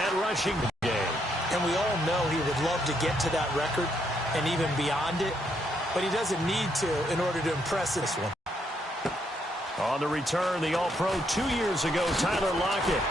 that rushing game. And we all know he would love to get to that record and even beyond it, but he doesn't need to in order to impress this one. On the return, the All-Pro 2 years ago, Tyler Lockett.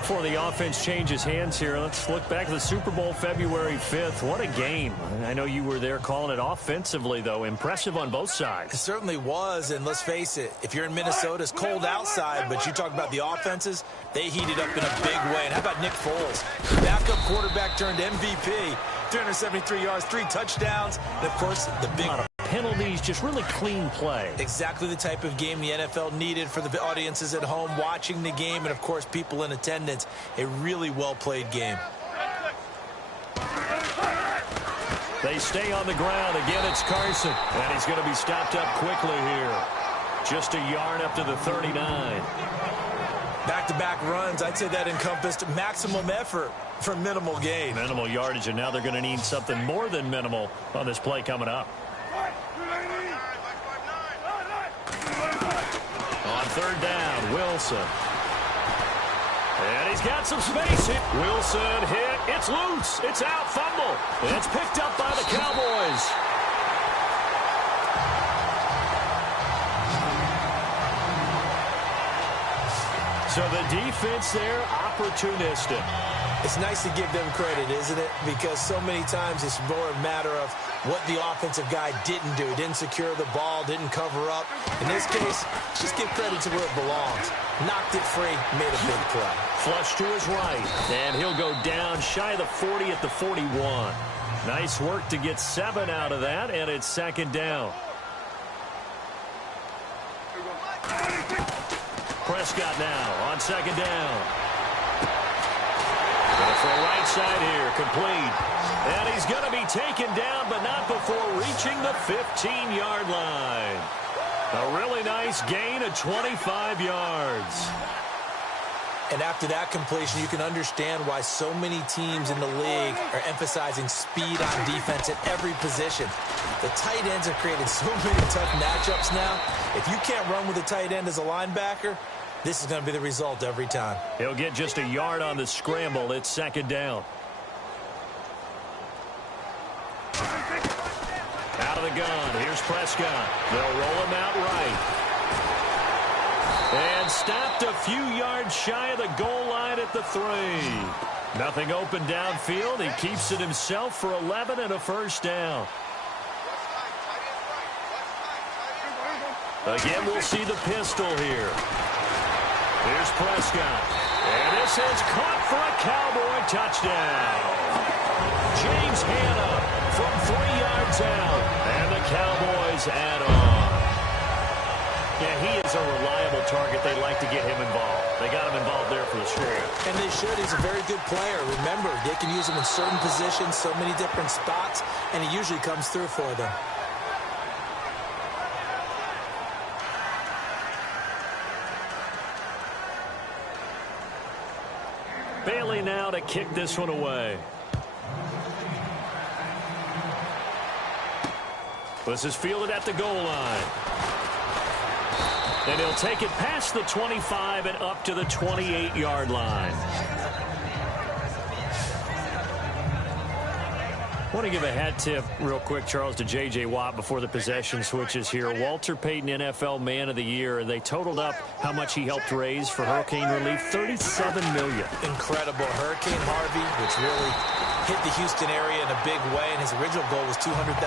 Before the offense changes hands here, let's look back at the Super Bowl February 5th. What a game. I know you were there calling it offensively, though. Impressive on both sides. It certainly was, and let's face it, if you're in Minnesota, it's cold outside, but you talk about the offenses, they heated up in a big way. And how about Nick Foles? Backup quarterback turned MVP, 373 yards, 3 touchdowns, and, of course, the big penalties, just really clean play. Exactly the type of game the NFL needed for the audiences at home watching the game and, of course, people in attendance. A really well-played game. They stay on the ground. Again, it's Carson. And he's going to be stopped up quickly here. Just a yard up to the 39. Back-to-back runs. I'd say that encompassed maximum effort for minimal gain. Minimal yardage, and now they're going to need something more than minimal on this play coming up. On third down, Wilson. And he's got some space. Wilson hit. It's loose. It's out. Fumble. And it's picked up by the Cowboys. So the defense there, opportunistic. It's nice to give them credit, isn't it? Because so many times it's more a matter of what the offensive guy didn't do. He didn't secure the ball, didn't cover up. In this case, just give credit to where it belongs. Knocked it free, made a big play. Flush to his right, and he'll go down shy of the 40 at the 41. Nice work to get 7 out of that, and it's second down. Prescott now on second down. For a right side here, complete. And he's going to be taken down, but not before reaching the 15-yard line. A really nice gain of 25 yards. And after that completion, you can understand why so many teams in the league are emphasizing speed on defense at every position. The tight ends have created so many tough matchups now. If you can't run with a tight end as a linebacker, this is going to be the result every time. He'll get just a yard on the scramble. It's second down. Out of the gun. Here's Prescott. They'll roll him out right. And stopped a few yards shy of the goal line at the 3. Nothing open downfield. He keeps it himself for 11 and a first down. Again, we'll see the pistol here. Here's Prescott. And this is caught for a Cowboy touchdown. James Hanna from 3 yards out. And the Cowboys add on. Yeah, he is a reliable target. They like to get him involved. They got him involved there for the score. And they should. He's a very good player. Remember, they can use him in certain positions, so many different spots, and he usually comes through for them. Bailey now to kick this one away. This is fielded at the goal line. And he'll take it past the 25 and up to the 28-yard line. I want to give a hat tip real quick, Charles, to J.J. Watt before the possession switches here. Walter Payton, NFL Man of the Year. They totaled up how much he helped raise for hurricane relief, $37 million. Incredible. Hurricane Harvey, which really hit the Houston area in a big way, and his original goal was $200,000.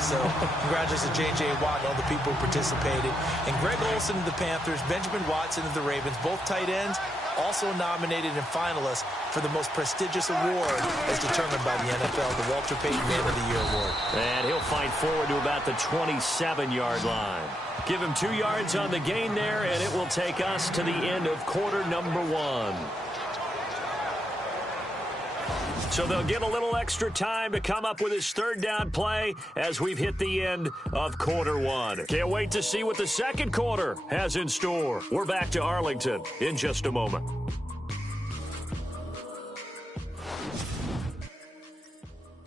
So congratulations to J.J. Watt and all the people who participated. And Greg Olsen of the Panthers, Benjamin Watson of the Ravens, both tight ends, also nominated and finalists for the most prestigious award as determined by the NFL, the Walter Payton Man of the Year Award. And he'll fight forward to about the 27-yard line. Give him 2 yards on the gain there, and it will take us to the end of quarter number 1. So they'll get a little extra time to come up with his third down play as we've hit the end of quarter 1. Can't wait to see what the second quarter has in store. We're back to Arlington in just a moment.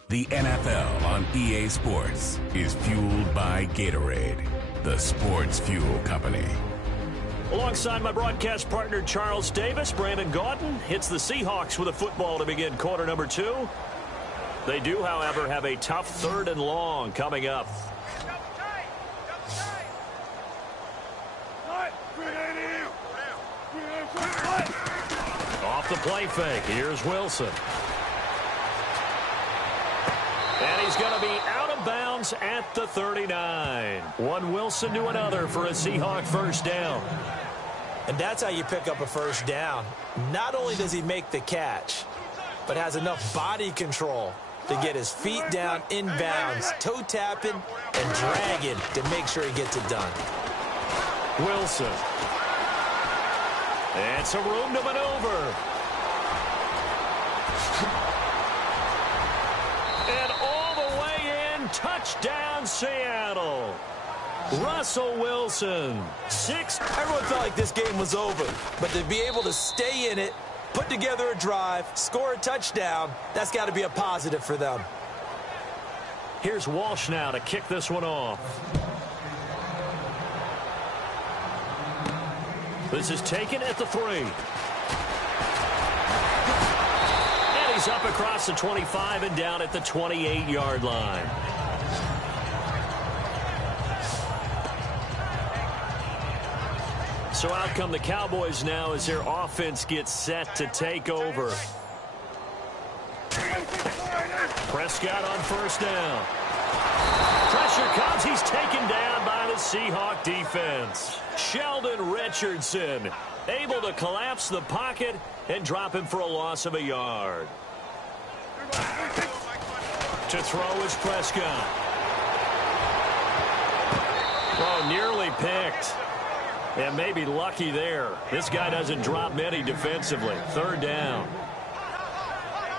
The NFL on EA Sports is fueled by Gatorade, the sports fuel company. Alongside my broadcast partner, Charles Davis, Brandon Gaudin hits the Seahawks with a football to begin quarter number 2. They do, however, have a tough 3rd and long coming up. Off the play fake, here's Wilson. And he's going to be out of bounds at the 39. One Wilson to another for a Seahawk first down. And that's how you pick up a first down. Not only does he make the catch, but has enough body control to get his feet down inbounds, toe tapping and dragging to make sure he gets it done. Wilson. And some room to maneuver. And all the way in, touchdown Seattle. Russell Wilson, 6. Everyone felt like this game was over, but to be able to stay in it, put together a drive, score a touchdown, that's got to be a positive for them. Here's Walsh now to kick this one off. This is taken at the 3. And he's up across the 25 and down at the 28-yard line. So out come the Cowboys now as their offense gets set to take over. Prescott on first down. Pressure comes. He's taken down by the Seahawk defense. Sheldon Richardson able to collapse the pocket and drop him for a loss of a yard. To throw is Prescott. Oh, nearly picked. And maybe lucky there. This guy doesn't drop many defensively. 3rd down.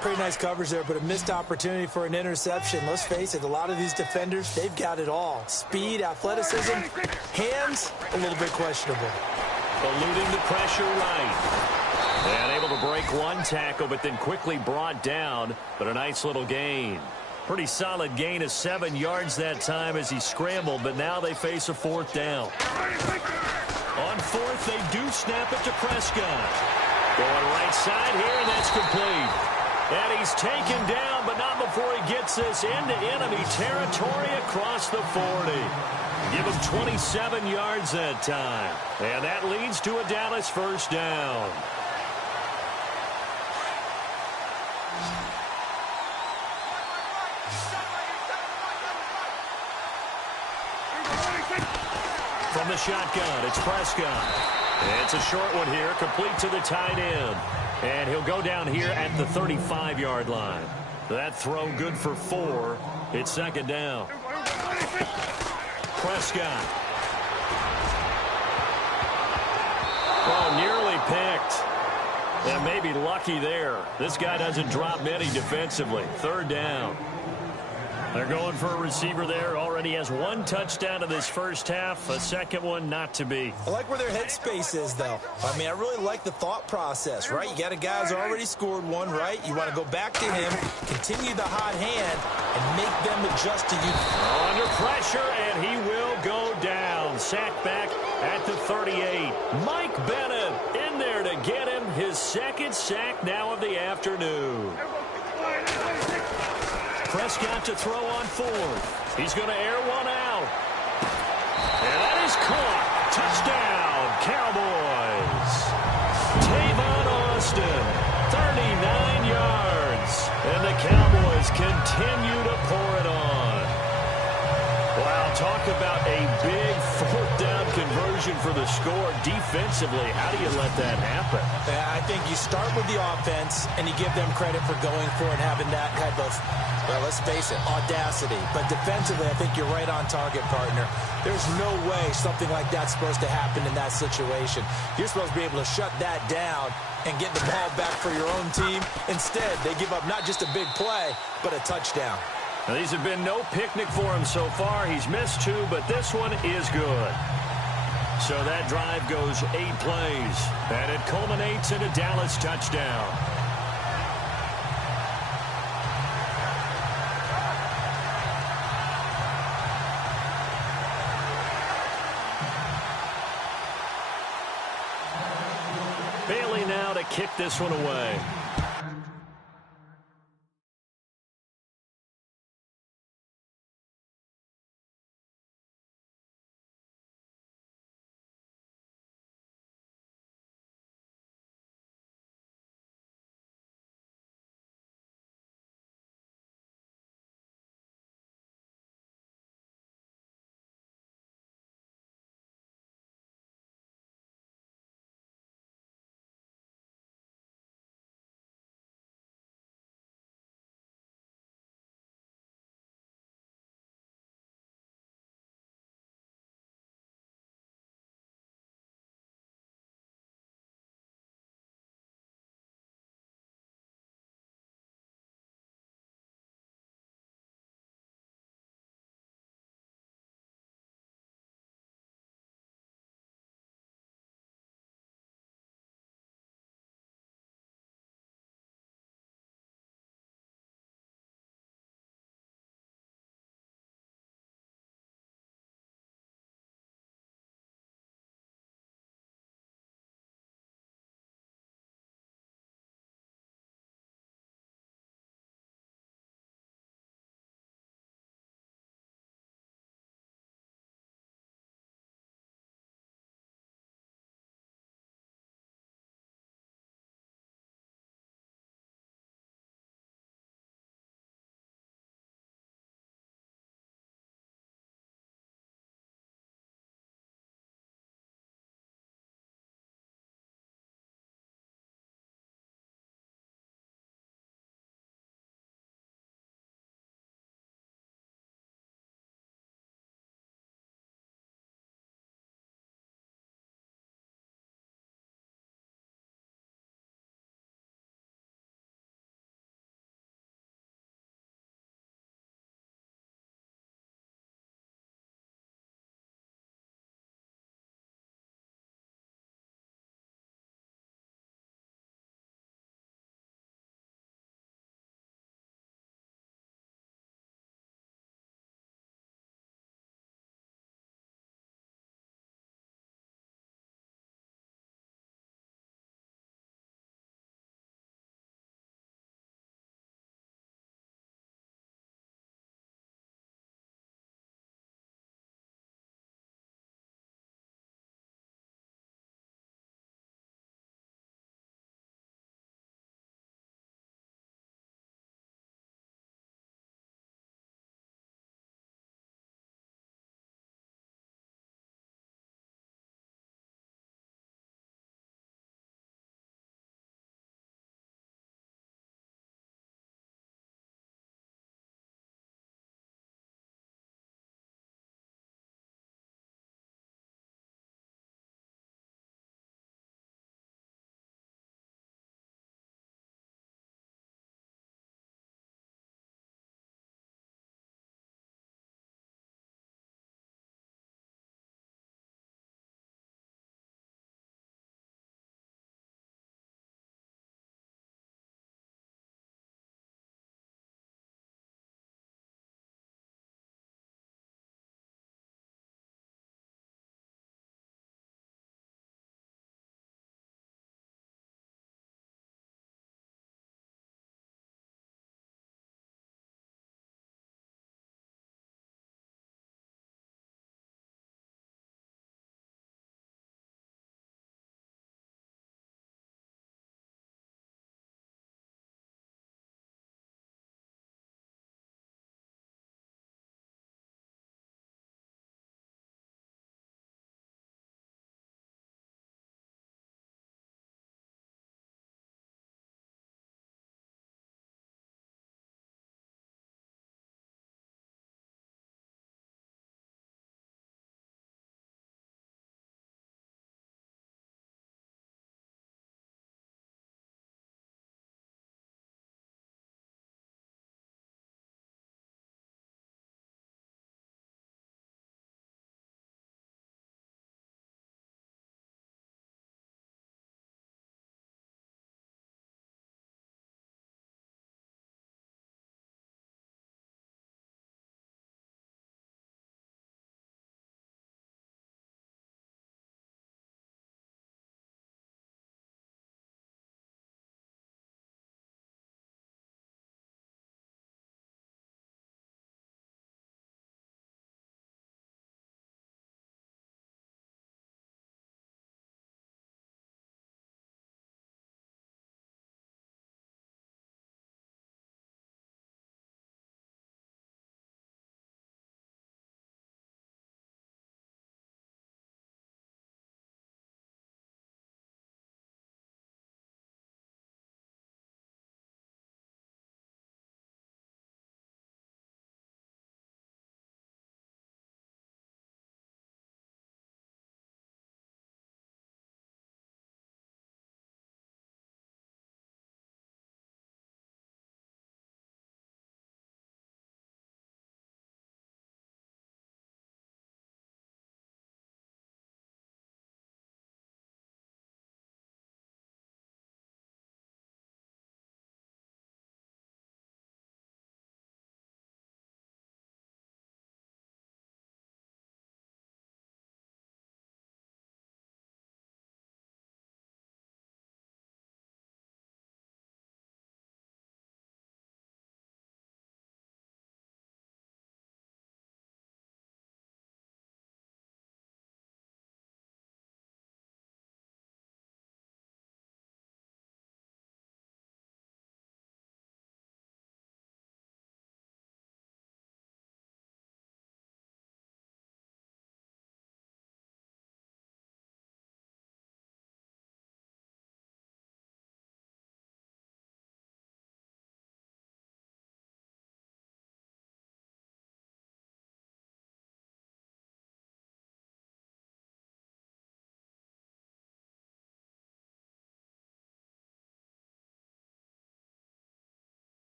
Pretty nice coverage there, but a missed opportunity for an interception. Let's face it, a lot of these defenders, they've got it all. Speed, athleticism, hands, a little bit questionable. Eluding the pressure right. And able to break one tackle, but then quickly brought down. But a nice little gain. Pretty solid gain of 7 yards that time as he scrambled, but now they face a 4th down. On 4th, they do snap it to Prescott. Going right side here, and that's complete. And he's taken down, but not before he gets this into enemy territory across the 40. Give him 27 yards that time. And that leads to a Dallas first down. From the shotgun, it's Prescott. It's a short one here, complete to the tight end. And he'll go down here at the 35-yard line. That throw good for 4. It's 2nd down. Prescott. Oh, nearly picked. And maybe lucky there. This guy doesn't drop many defensively. 3rd down. They're going for a receiver there. Already has 1 touchdown in this first half. A second one not to be. I like where their headspace is, though. I mean, I really like the thought process, right? You got a guy who's already scored 1, right? You want to go back to him, continue the hot hand, and make them adjust to you. Under pressure, and he will go down. Sacked back at the 38. Mike Bennett in there to get him his 2nd sack now of the afternoon. Prescott to throw on 4th. He's going to air one out. And that is caught. Touchdown, Cowboys. Tavon Austin, 39 yards. And the Cowboys continue to pour it on. Wow, talk about a big 4th down conversion for the score. Defensively, how do you let that happen? Yeah, I think you start with the offense, and you give them credit for going for it and having that type of, well, let's face it, audacity. But defensively, I think you're right on target, partner. There's no way something like that's supposed to happen in that situation. You're supposed to be able to shut that down and get the ball back for your own team. Instead, they give up not just a big play, but a touchdown. Now, these have been no picnic for him so far. He's missed 2, but this one is good. So that drive goes 8 plays, and it culminates in a Dallas touchdown. to kick this one away.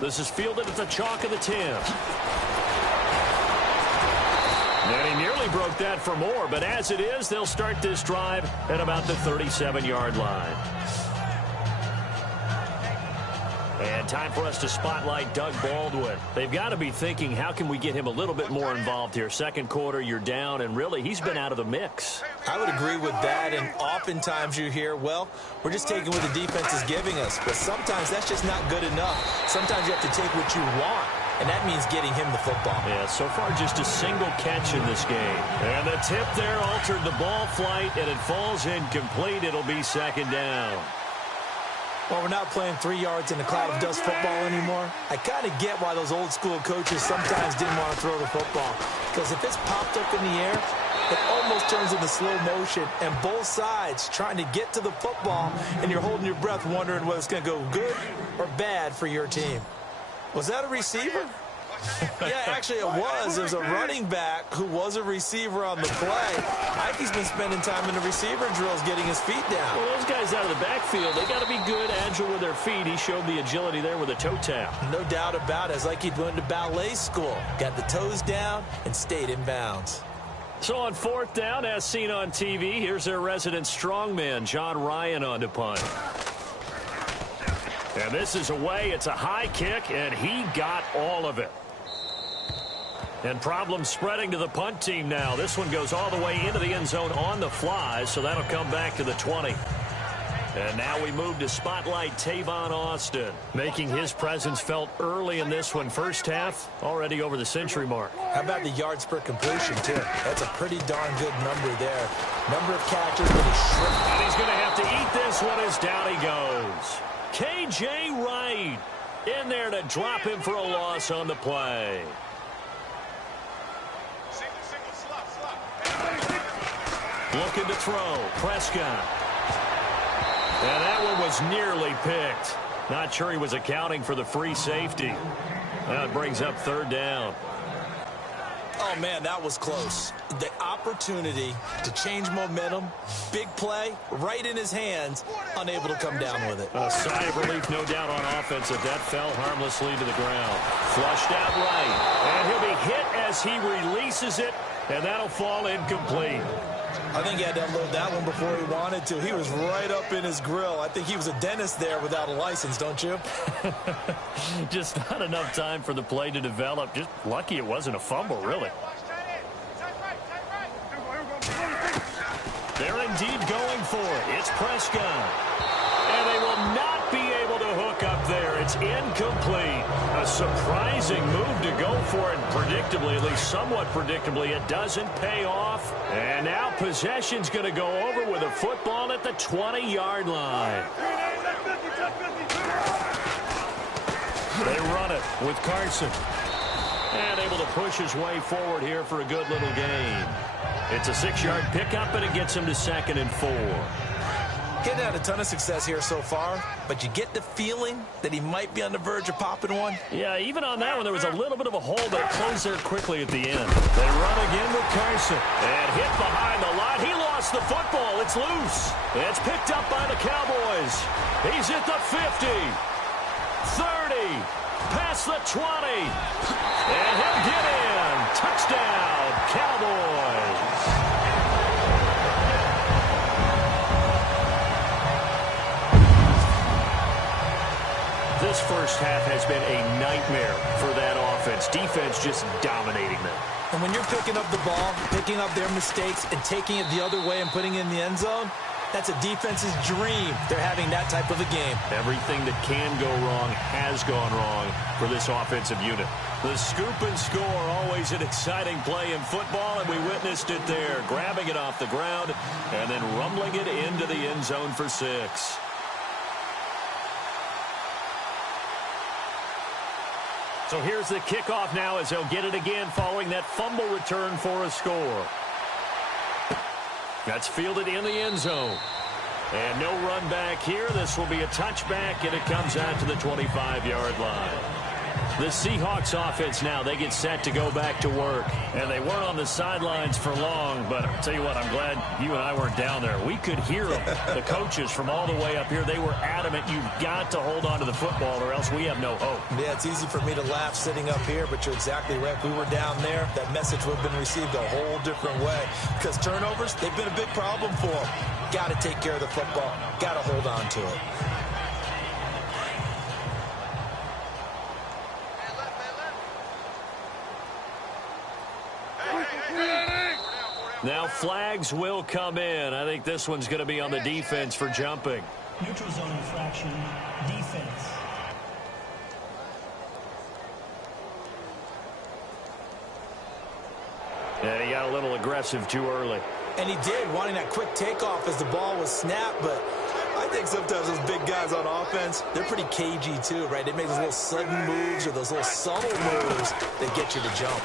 This is fielded at the chalk of the 10. And he nearly broke that for more, but as it is, they'll start this drive at about the 37-yard line. And time for us to spotlight Doug Baldwin. They've got to be thinking, how can we get him a little bit more involved here? Second quarter, you're down, and really, he's been out of the mix. I would agree with that, and oftentimes you hear, well, we're just taking what the defense is giving us. But sometimes that's just not good enough. Sometimes you have to take what you want, and that means getting him the football. Yeah, so far just a single catch in this game. And the tip there altered the ball flight, and it falls incomplete. It'll be second down. Well, we're not playing 3 yards in a cloud of dust football anymore. I kind of get why those old school coaches sometimes didn't want to throw the football. Because if it's popped up in the air, it almost turns into slow motion. And both sides trying to get to the football, and you're holding your breath wondering whether it's going to go good or bad for your team. Was that a receiver? Yeah, actually it was. It was a running back who was a receiver on the play. I think he's been spending time in the receiver drills getting his feet down. Well, those guys out of the backfield, they got to be good, agile with their feet. He showed the agility there with a toe tap. No doubt about it. It's like he'd went to ballet school. Got the toes down and stayed in bounds. So on fourth down, as seen on TV, here's their resident strongman, John Ryan, on to punt. And this is away. It's a high kick, and he got all of it. And problems spreading to the punt team now. This one goes all the way into the end zone on the fly, so that'll come back to the 20. And now we move to spotlight Tavon Austin, making his presence felt early in this one. First half, already over the century mark. How about the yards per completion, too? That's a pretty darn good number there. Number of catches, but he's shrimp. And he's going to have to eat this one as down he goes. K.J. Wright in there to drop him for a loss on the play. Looking to throw. Prescott. And that one was nearly picked. Not sure he was accounting for the free safety. Now it brings up third down. Oh, man, that was close. The opportunity to change momentum, big play, right in his hands, unable to come down with it. A sigh of relief, no doubt, on offense, that fell harmlessly to the ground. Flushed out right. And he'll be hit as he releases it, and that'll fall incomplete. I think he had to unload that one before he wanted to. He was right up in his grill. I think he was a dentist there without a license, don't you? Just not enough time for the play to develop. Just lucky it wasn't a fumble, really. They're indeed going for it. It's Prescott. And they will not be able to hook up there. It's incomplete. A surprising move to go for it. Predictably, at least somewhat predictably, it doesn't pay off. And now possession's going to go over with a football at the 20-yard line. They run it with Carson. And able to push his way forward here for a good little gain. It's a 6-yard pickup, and it gets him to 2nd and 4. Getting had a ton of success here so far, but you get the feeling that he might be on the verge of popping one. Yeah, even on that one, there was a little bit of a hole, but it closed there quickly at the end. They run again with Carson. And hit behind the line. He lost the football. It's loose. It's picked up by the Cowboys. He's at the 50. 30. Past the 20. And he'll get in. Touchdown, Cowboys. This first half has been a nightmare for that offense. Defense just dominating them. And when you're picking up the ball, picking up their mistakes, and taking it the other way and putting it in the end zone, that's a defense's dream. They're having that type of a game. Everything that can go wrong has gone wrong for this offensive unit. The scoop and score, always an exciting play in football, and we witnessed it there. Grabbing it off the ground and then rumbling it into the end zone for 6. So here's the kickoff now as they'll get it again following that fumble return for a score. That's fielded in the end zone. And no run back here. This will be a touchback, and it comes out to the 25-yard line. The Seahawks offense now, they get set to go back to work. And they weren't on the sidelines for long, but I'll tell you what, I'm glad you and I weren't down there. We could hear them, the coaches from all the way up here. They were adamant, you've got to hold on to the football or else we have no hope. Yeah, it's easy for me to laugh sitting up here, but you're exactly right. If we were down there, that message would have been received a whole different way. Because turnovers, they've been a big problem for them. Got to take care of the football. Got to hold on to it. Now flags will come in. I think this one's going to be on the defense for jumping. Neutral zone infraction, defense. And he got a little aggressive too early. And he did, wanting that quick takeoff as the ball was snapped, but I think sometimes those big guys on offense, they're pretty cagey too, right? They make those little sudden moves or those little subtle moves that get you to jump.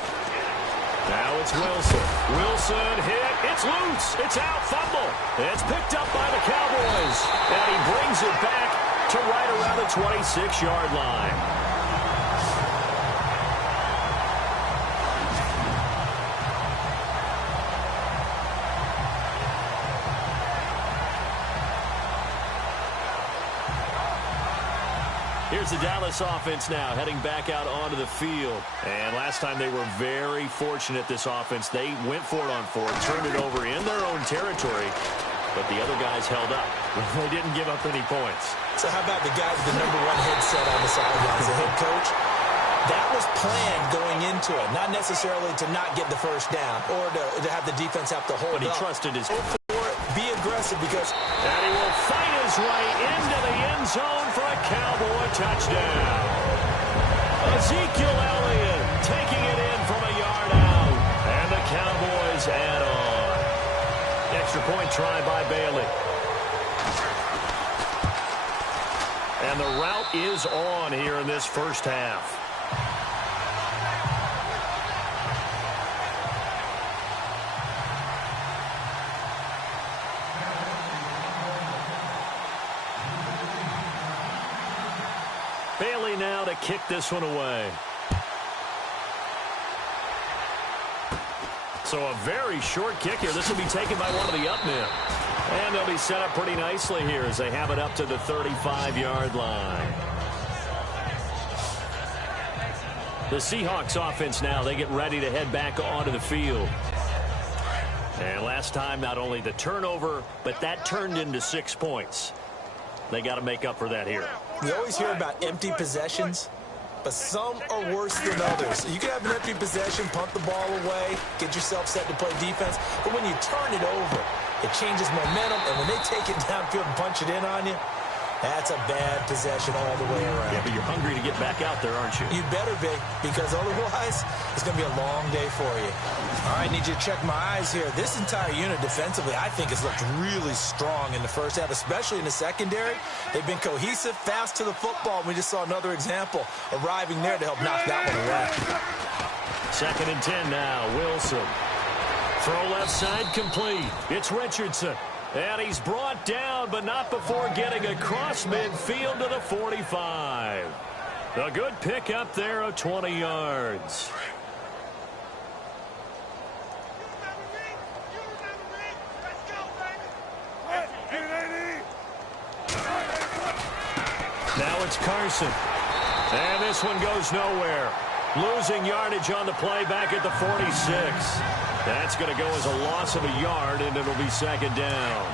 Now it's Wilson. Wilson hit. It's loose. It's out. Fumble. It's picked up by the Cowboys. And he brings it back to right around the 26-yard line. Here's the Dallas offense now heading back out onto the field. And last time they were very fortunate, this offense. They went for it on fourth, turned it over in their own territory, but the other guys held up. They didn't give up any points. So how about the guy with the #1 headset on the sidelines, the head coach? That was planned going into it, not necessarily to not get the first down or to have the defense have to hold up. But he trusted his... Go for it, be aggressive because... And he will fight his way into the end zone for a Cowboy touchdown. Ezekiel Elliott taking it in from a yard out. And the Cowboys add on. Extra point try by Bailey. And the route is on here in this first half. Bailey now to kick this one away. So a very short kick here. This will be taken by one of the up men. And they'll be set up pretty nicely here as they have it up to the 35-yard line. The Seahawks offense now, they get ready to head back onto the field. And last time, not only the turnover, but that turned into 6 points. They got to make up for that here. We always hear about empty possessions, but some are worse than others. You can have an empty possession, punt the ball away, get yourself set to play defense, but when you turn it over, it changes momentum, and when they take it downfield and punch it in on you, that's a bad possession all the way around. Yeah, but you're hungry to get back out there, aren't you? You better be, because otherwise, it's going to be a long day for you. All right, need you to check my eyes here. This entire unit defensively, I think, has looked really strong in the first half, especially in the secondary. They've been cohesive, fast to the football. We just saw another example arriving there to help knock that one away. 2nd and 10 now, Wilson. Throw left side complete. It's Richardson. And he's brought down, but not before getting across midfield to the 45. A good pick up there of 20 yards. Now it's Carson. And this one goes nowhere. Losing yardage on the play back at the 46. That's going to go as a loss of a yard, and it'll be 2nd down.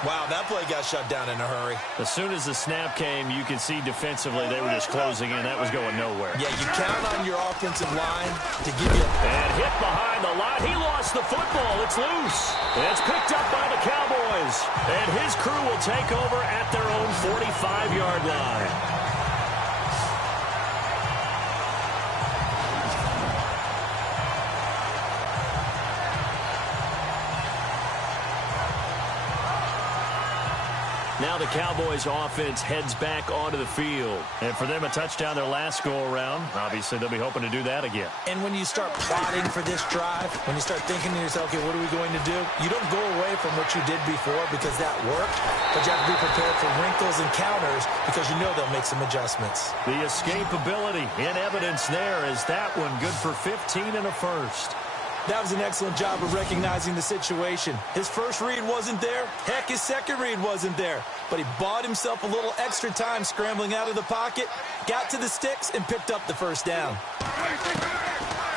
Wow, that play got shut down in a hurry. As soon as the snap came, you could see defensively they were just closing in. That was going nowhere. Yeah, you count on your offensive line to give you... And hit behind the line. He lost the football. It's loose. It's picked up by the Cowboys. And his crew will take over at their own 45-yard line. Now now the Cowboys offense heads back onto the field. And for them, a touchdown their last go-around. Obviously, they'll be hoping to do that again. And when you start plotting for this drive, when you start thinking to yourself, okay, what are we going to do? You don't go away from what you did before because that worked, but you have to be prepared for wrinkles and counters because you know they'll make some adjustments. The escapability in evidence there is that one good for 15 and a first. That was an excellent job of recognizing the situation. His first read wasn't there. Heck, his second read wasn't there. But he bought himself a little extra time scrambling out of the pocket, got to the sticks, and picked up the first down.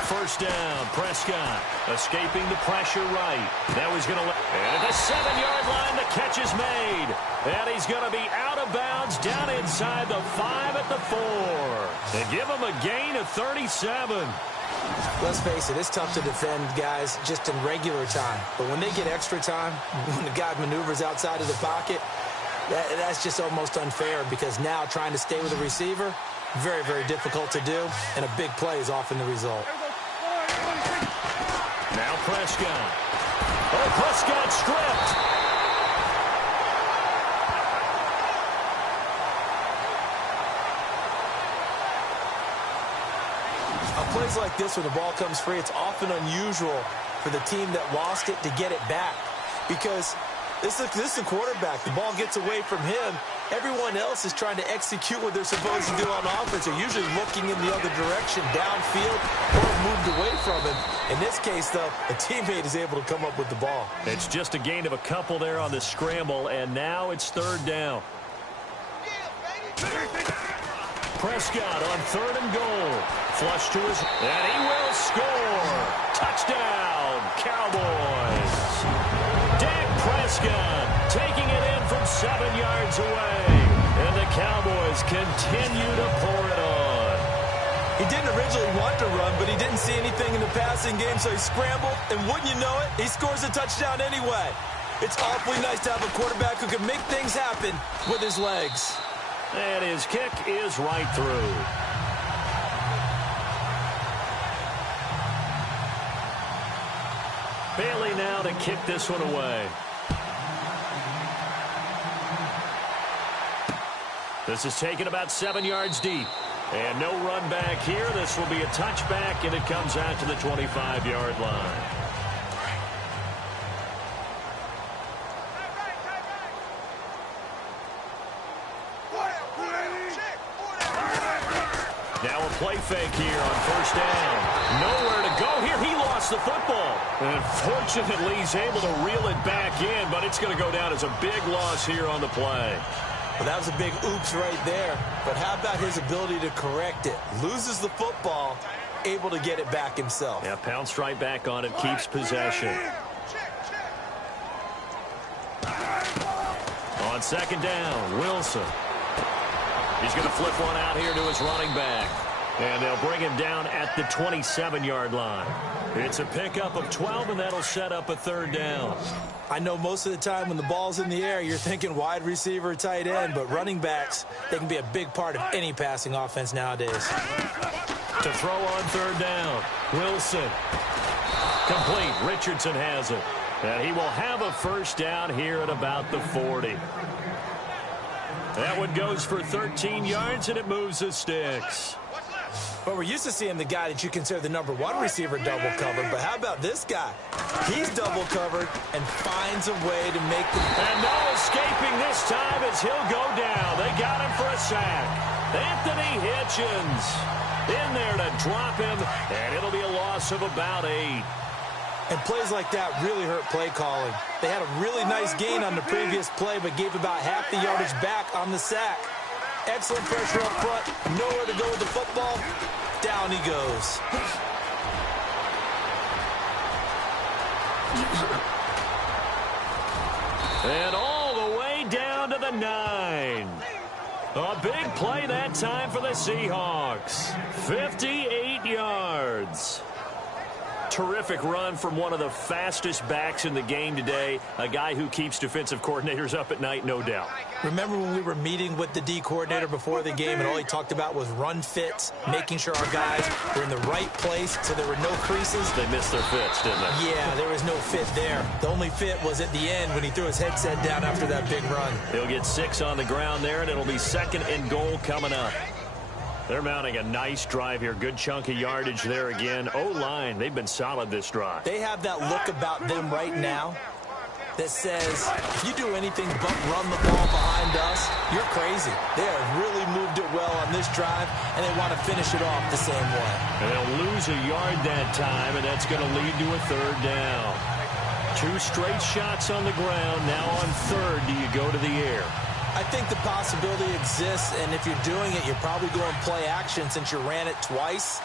First down, Prescott escaping the pressure right. Now he's going to... And at the 7-yard line, the catch is made. And he's going to be out of bounds down inside the 5 at the 4. They give him a gain of 37. Let's face it, it's tough to defend guys just in regular time. But when they get extra time, when the guy maneuvers outside of the pocket, that's just almost unfair because now trying to stay with the receiver, very, very difficult to do, and a big play is often the result. Now Prescott. Oh, Prescott stripped. Plays like this where the ball comes free, it's often unusual for the team that lost it to get it back because this is a quarterback. The ball gets away from him. Everyone else is trying to execute what they're supposed to do on offense. They're usually looking in the other direction, downfield, or moved away from him. In this case, though, a teammate is able to come up with the ball. It's just a gain of a couple there on the scramble, and now it's third down. Prescott on 3rd and goal. Flush to his... And he will score. Touchdown, Cowboys. Dak Prescott taking it in from 7 yards away. And the Cowboys continue to pour it on. He didn't originally want to run, but he didn't see anything in the passing game, so he scrambled. And wouldn't you know it, he scores a touchdown anyway. It's awfully nice to have a quarterback who can make things happen with his legs. And his kick is right through. Bailey now to kick this one away. This is taken about 7 yards deep. And no run back here. This will be a touchback, and it comes out to the 25-yard line. Now a play fake here on first down. Nowhere to go here. He lost the football. And fortunately, he's able to reel it back in, but it's going to go down as a big loss here on the play. Well, that was a big oops right there. But how about his ability to correct it? Loses the football, able to get it back himself. Yeah, pounced right back on it, keeps possession. On second down, Wilson. He's going to flip one out here to his running back. And they'll bring him down at the 27-yard line. It's a pickup of 12, and that'll set up a third down. I know most of the time when the ball's in the air, you're thinking wide receiver, tight end, but running backs, they can be a big part of any passing offense nowadays. To throw on third down, Wilson. Complete. Richardson has it. And he will have a first down here at about the 40. That one goes for 13 yards, and it moves the sticks. Well, we're used to seeing the guy that you consider the number 1 receiver double covered, but how about this guy? He's double covered and finds a way to make the... And no escaping this time as he'll go down. They got him for a sack. Anthony Hitchens in there to drop him, and it'll be a loss of about 8. And plays like that really hurt play calling. They had a really nice gain on the previous play, but gave about half the yardage back on the sack. Excellent pressure up front. Nowhere to go with the football. Down he goes. And all the way down to the 9. A big play that time for the Seahawks. 58 yards. Terrific run from one of the fastest backs in the game today, a guy who keeps defensive coordinators up at night, no doubt. Remember when we were meeting with the D coordinator before the game and all he talked about was run fits, making sure our guys were in the right place so there were no creases? They missed their fits, didn't they? Yeah, there was no fit there. The only fit was at the end when he threw his headset down after that big run. He'll get 6 on the ground there, and it'll be 2nd and goal coming up. They're mounting a nice drive here. Good chunk of yardage there again. O-line, they've been solid this drive. They have that look about them right now that says, if you do anything but run the ball behind us, you're crazy. They have really moved it well on this drive, and they want to finish it off the same way. And they'll lose a yard that time, and that's going to lead to a 3rd down. 2 straight shots on the ground. Now on 3rd, do you go to the air? I think the possibility exists, and if you're doing it, you're probably going play action since you ran it twice.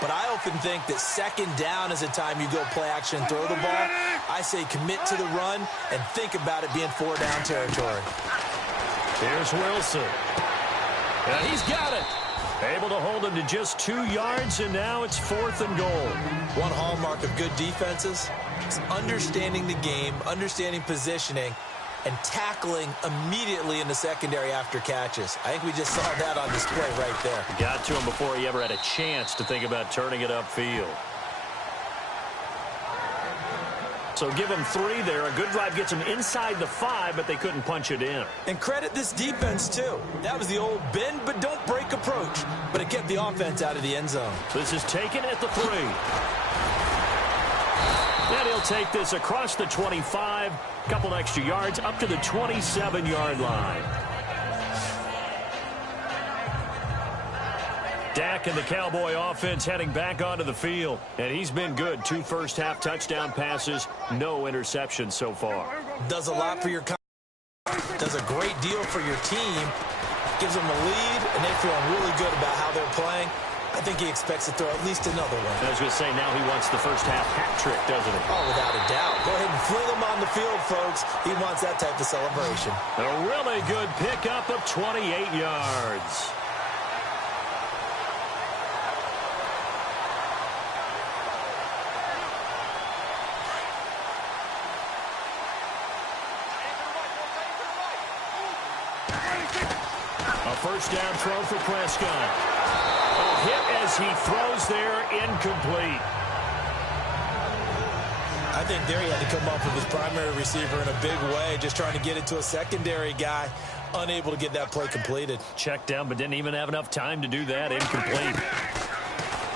But I often think that 2nd down is the time you go play action and throw the ball. I say commit to the run and think about it being 4-down territory. Here's Wilson. And he's got it. Able to hold him to just 2 yards, and now it's 4th and goal. One hallmark of good defenses is understanding the game, understanding positioning, and tackling immediately in the secondary after catches. I think we just saw that on display right there. Got to him before he ever had a chance to think about turning it upfield. So give him 3 there. A good drive gets him inside the 5, but they couldn't punch it in. And credit this defense, too. That was the old bend but don't break approach, but it kept the offense out of the end zone. This is taken at the 3. And he'll take this across the 25, couple extra yards, up to the 27-yard line. Dak and the Cowboy offense heading back onto the field. And he's been good. 2 first-half touchdown passes, no interceptions so far. Does a lot for your does a great deal for your team. Gives them a lead, and they feel really good about how they're playing. I think he expects to throw at least another one. I was going to say, now he wants the first-half hat trick, doesn't he? Oh, without a doubt. Go ahead and fling him on the field, folks. He wants that type of celebration. A really good pickup of 28 yards. A first-down throw for Prescott. A hit as he throws there, incomplete. I think there he had to come up with his primary receiver in a big way, just trying to get it to a secondary guy, unable to get that play completed. Checked down, but didn't even have enough time to do that. Incomplete.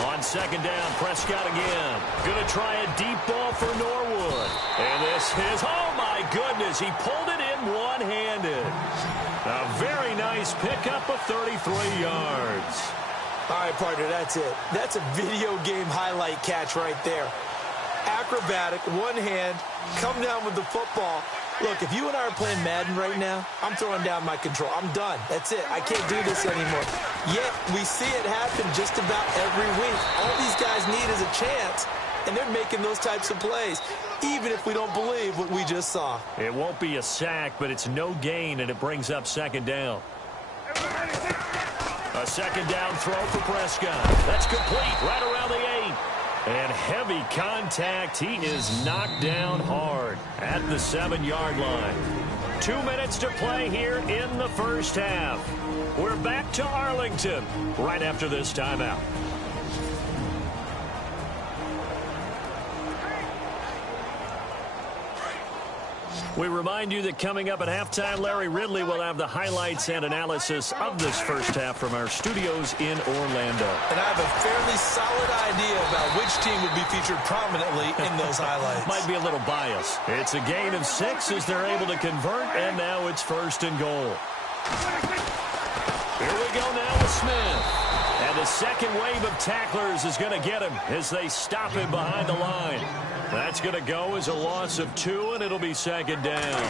On 2nd down, Prescott again. Going to try a deep ball for Norwood. And this is, oh my goodness, he pulled it in one-handed. A very nice pickup of 33 yards. All right, partner, that's it. That's a video game highlight catch right there. Acrobatic, one hand, come down with the football. Look, if you and I are playing Madden right now, I'm throwing down my control. I'm done. That's it. I can't do this anymore. Yet, we see it happen just about every week. All these guys need is a chance, and they're making those types of plays, even if we don't believe what we just saw. It won't be a sack, but it's no gain, and it brings up 2nd down. A 2nd down throw for Prescott. That's complete right around the 8. And heavy contact. He is knocked down hard at the 7-yard line. 2 minutes to play here in the first half. We're back to Arlington right after this timeout. We remind you that coming up at halftime, Larry Ridley will have the highlights and analysis of this first half from our studios in Orlando. And I have a fairly solid idea about which team will be featured prominently in those highlights. Might be a little biased. It's a gain of 6 as they're able to convert, and now it's 1st and goal. Here we go now with Smith. And the second wave of tacklers is going to get him as they stop him behind the line. That's going to go as a loss of 2, and it'll be 2nd down.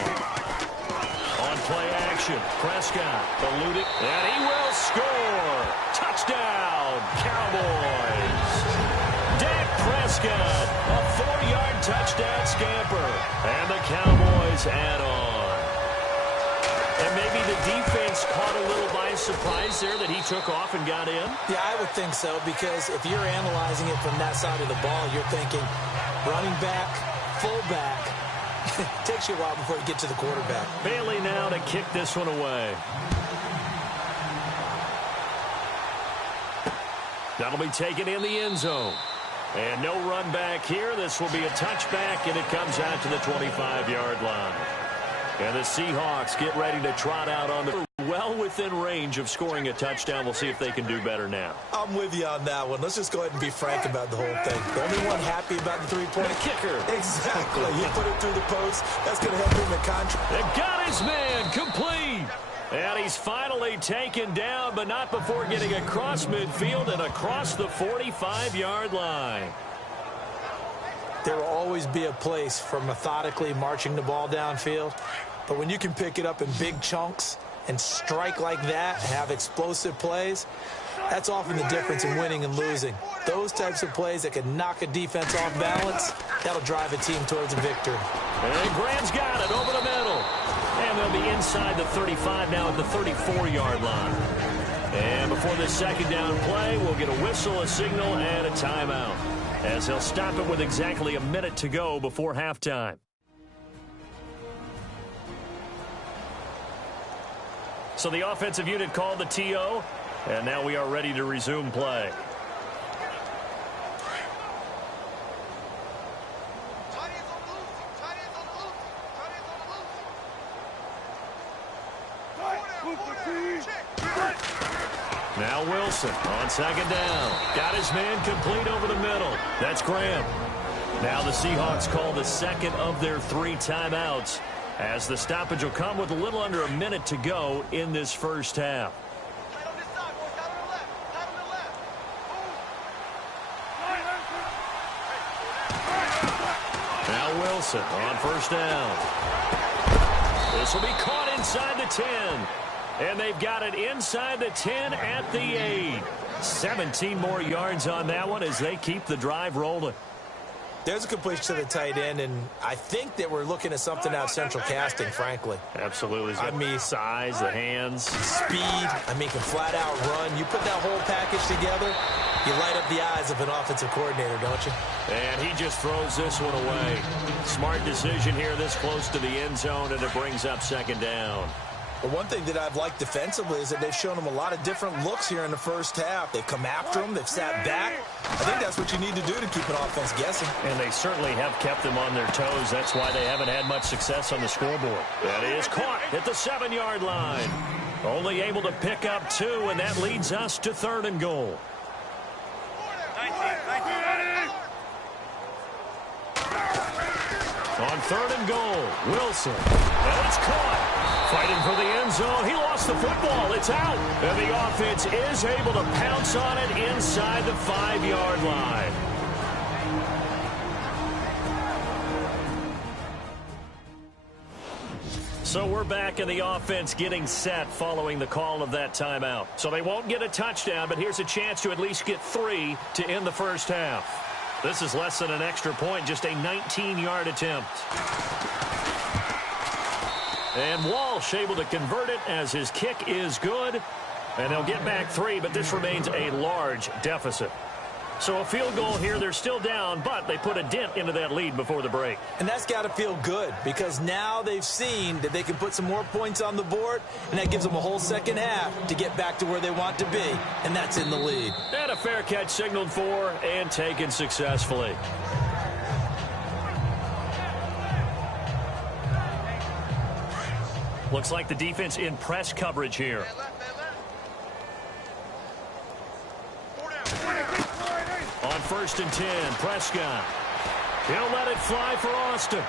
On play action, Prescott eluding, and he will score. Touchdown, Cowboys. Dak Prescott, a 4-yard touchdown scamper, and the Cowboys add on. And maybe the defense caught a little by surprise plays there that he took off and got in? Yeah, I would think so, because if you're analyzing it from that side of the ball, you're thinking running back, fullback. It takes you a while before you get to the quarterback. Bailey now to kick this one away. That'll be taken in the end zone. And no run back here. This will be a touchback, and it comes out to the 25-yard line. And the Seahawks get ready to trot out on the well within range of scoring a touchdown. We'll see if they can do better now. I'm with you on that one. Let's just go ahead and be frank about the whole thing. The only one happy about the three-point kicker. Exactly. He put it through the post. That's going to help him in contract. And got his man complete. And he's finally taken down, but not before getting across midfield and across the 45-yard line. There will always be a place for methodically marching the ball downfield. But when you can pick it up in big chunks and strike like that, have explosive plays, that's often the difference in winning and losing. Those types of plays that can knock a defense off balance, that'll drive a team towards a victory. And Graham's got it over the middle. And they'll be inside the 35 now at the 34-yard line. And before this second down play, we'll get a whistle, a signal, and a timeout, as he'll stop it with exactly a minute to go before halftime. So the offensive unit called the TO, and now we are ready to resume play. Now Wilson on second down. Got his man complete over the middle. That's Graham. Now the Seahawks call the second of their 3 timeouts, as the stoppage will come with a little under a minute to go in this first half. Now Wilson on first down. This will be caught inside the 10. And they've got it inside the 10 at the 8. 17 more yards on that one as they keep the drive rolling. There's a completion to the tight end, and I think that we're looking at something out of central casting, frankly. Absolutely. I mean, size, the hands. Speed. I mean, can flat out run. You put that whole package together, you light up the eyes of an offensive coordinator, don't you? And he just throws this one away. Smart decision here this close to the end zone, and it brings up second down. But one thing that I've liked defensively is that they've shown them a lot of different looks here in the first half. They've come after them. They've sat back. I think that's what you need to do to keep an offense guessing. And they certainly have kept them on their toes. That's why they haven't had much success on the scoreboard. That is caught at the 7-yard line. Only able to pick up 2, and that leads us to 3rd and goal. On 3rd and goal, Wilson. And it's caught. Fighting for the end zone. He lost the football. It's out. And the offense is able to pounce on it inside the 5-yard line. So we're back in the offense getting set following the call of that timeout. So they won't get a touchdown, but here's a chance to at least get 3 to end the first half. This is less than an extra point, just a 19-yard attempt. And Walsh able to convert it as his kick is good. And they'll get back 3, but this remains a large deficit. So a field goal here, they're still down, but they put a dent into that lead before the break. And that's got to feel good, because now they've seen that they can put some more points on the board, and that gives them a whole second half to get back to where they want to be, and that's in the lead. And a fair catch signaled for and taken successfully. Looks like the defense in press coverage here. On 1st and 10, Prescott. He'll let it fly for Austin.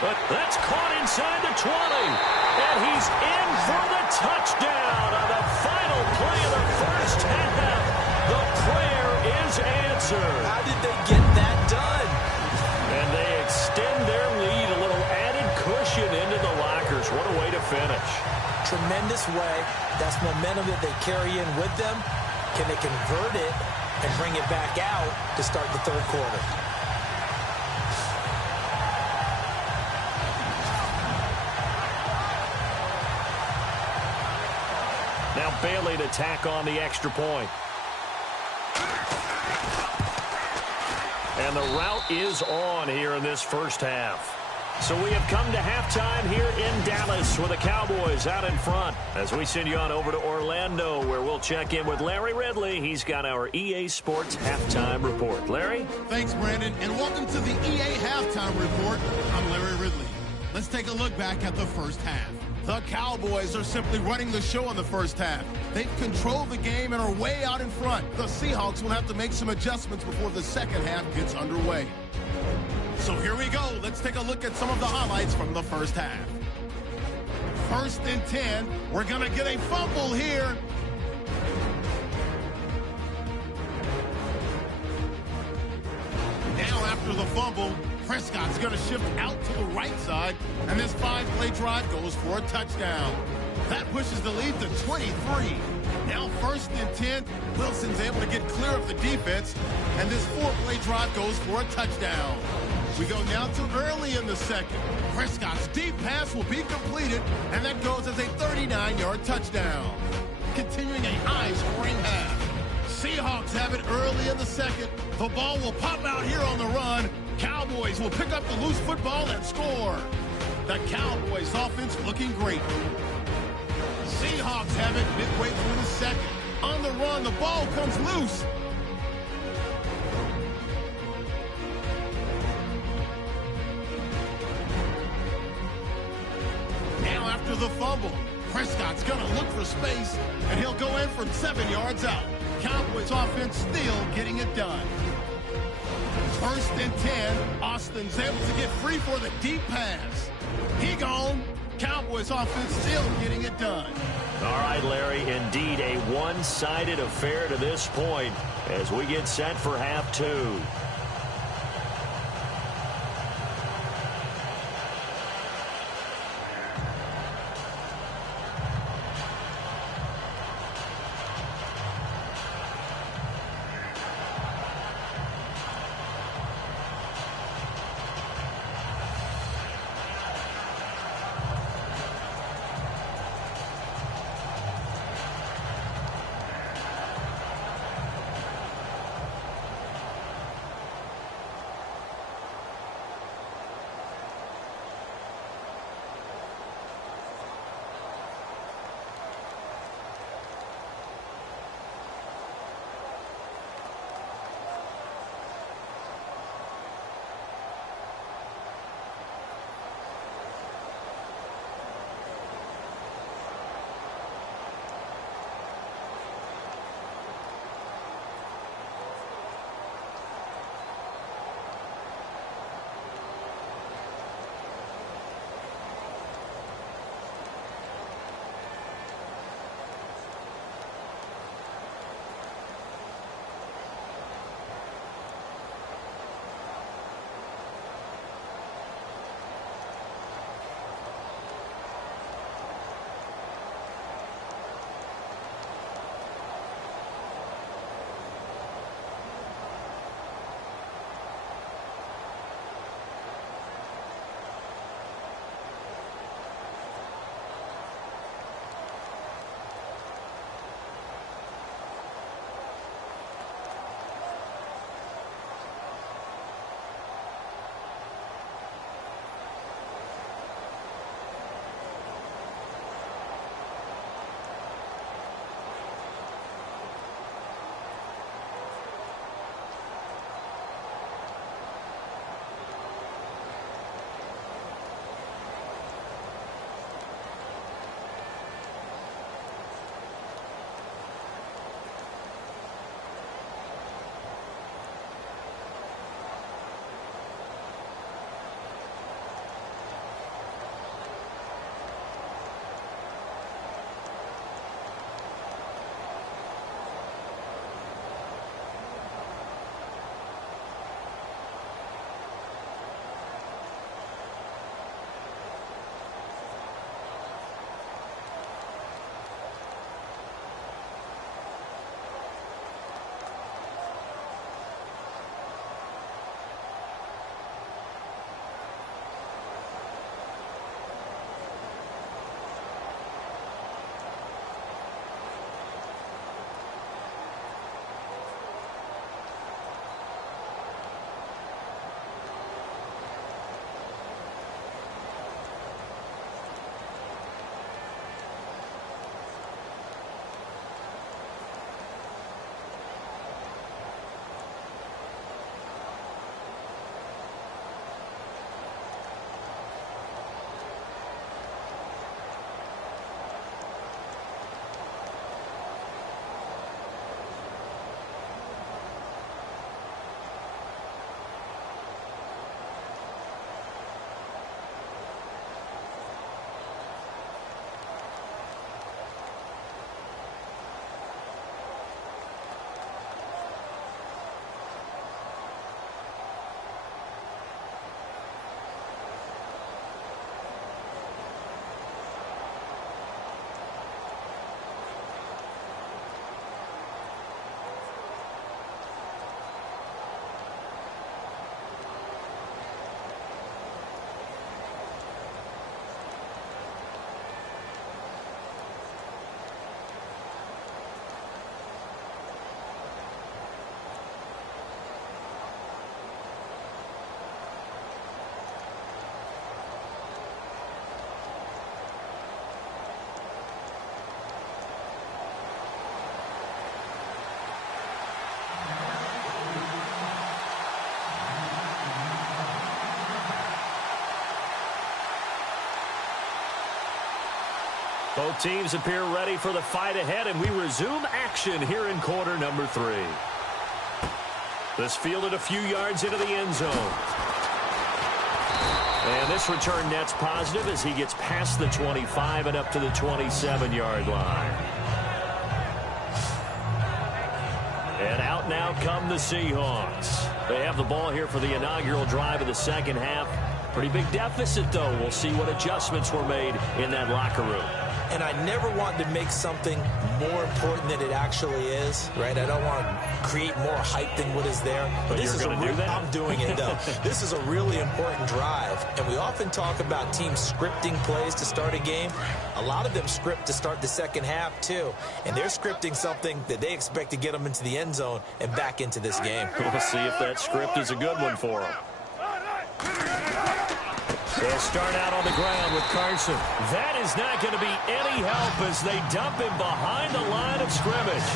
But that's caught inside the 20. And he's in for the touchdown on the final play of the first half. The prayer is answered. How did they get that done? And they extend their lead, a little added cushion into the lockers. What a way to finish. Tremendous way. That's momentum that they carry in with them. Can they convert it and bring it back out to start the third quarter? Now Bailey to tack on the extra point. And the route is on here in this first half. So we have come to halftime here in Dallas with the Cowboys out in front as we send you on over to Orlando where we'll check in with Larry Ridley. He's got our EA Sports Halftime Report. Larry? Thanks, Brandon, and welcome to the EA Halftime Report. I'm Larry Ridley. Let's take a look back at the first half. The Cowboys are simply running the show in the first half. They've controlled the game and are way out in front. The Seahawks will have to make some adjustments before the second half gets underway. So here we go. Let's take a look at some of the highlights from the first half. 1st and 10. We're going to get a fumble here. Now after the fumble, Prescott's going to shift out to the right side, and this 5-play drive goes for a touchdown. That pushes the lead to 23. Now 1st and 10, Wilson's able to get clear of the defense, and this 4-play drive goes for a touchdown. We go now to early in the second. Prescott's deep pass will be completed, and that goes as a 39-yard touchdown. Continuing a high-scoring half. Seahawks have it early in the second. The ball will pop out here on the run. Cowboys will pick up the loose football and score. The Cowboys offense looking great. Seahawks have it midway through the second. On the run, the ball comes loose. Now after the fumble, Prescott's going to look for space, and he'll go in from 7 yards out. Cowboys offense still getting it done. 1st and 10, Austin's able to get free for the deep pass. He gone. Cowboys offense still getting it done. All right, Larry, indeed a one-sided affair to this point as we get set for half two. Both teams appear ready for the fight ahead, and we resume action here in quarter number 3. This fielded a few yards into the end zone. And this return net's positive as he gets past the 25 and up to the 27-yard line. And out now come the Seahawks. They have the ball here for the inaugural drive of the second half. Pretty big deficit, though. We'll see what adjustments were made in that locker room. And I never want to make something more important than it actually is, right? I don't want to create more hype than what is there. But this you're going to do that? I'm doing it, though. This is a really important drive. And we often talk about teams scripting plays to start a game. A lot of them script to start the second half, too. And they're scripting something that they expect to get them into the end zone and back into this game. We'll see if that script is a good one for them. They'll start out on the ground with Carson. That is not going to be any help as they dump him behind the line of scrimmage.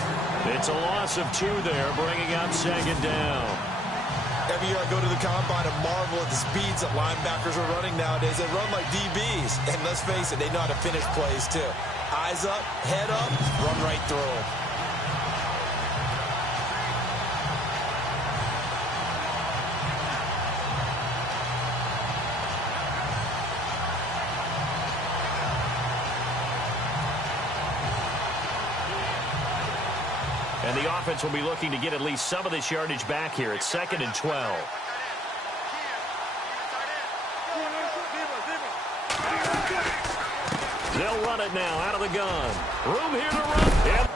It's a loss of 2 there, bringing up second down. Every year I go to the combine and marvel at the speeds that linebackers are running nowadays. They run like DBs. And let's face it, they know how to finish plays too. Eyes up, head up, run right through them. And the offense will be looking to get at least some of this yardage back here. It's 2nd and 12. They'll run it now out of the gun. Room here to run. Yep.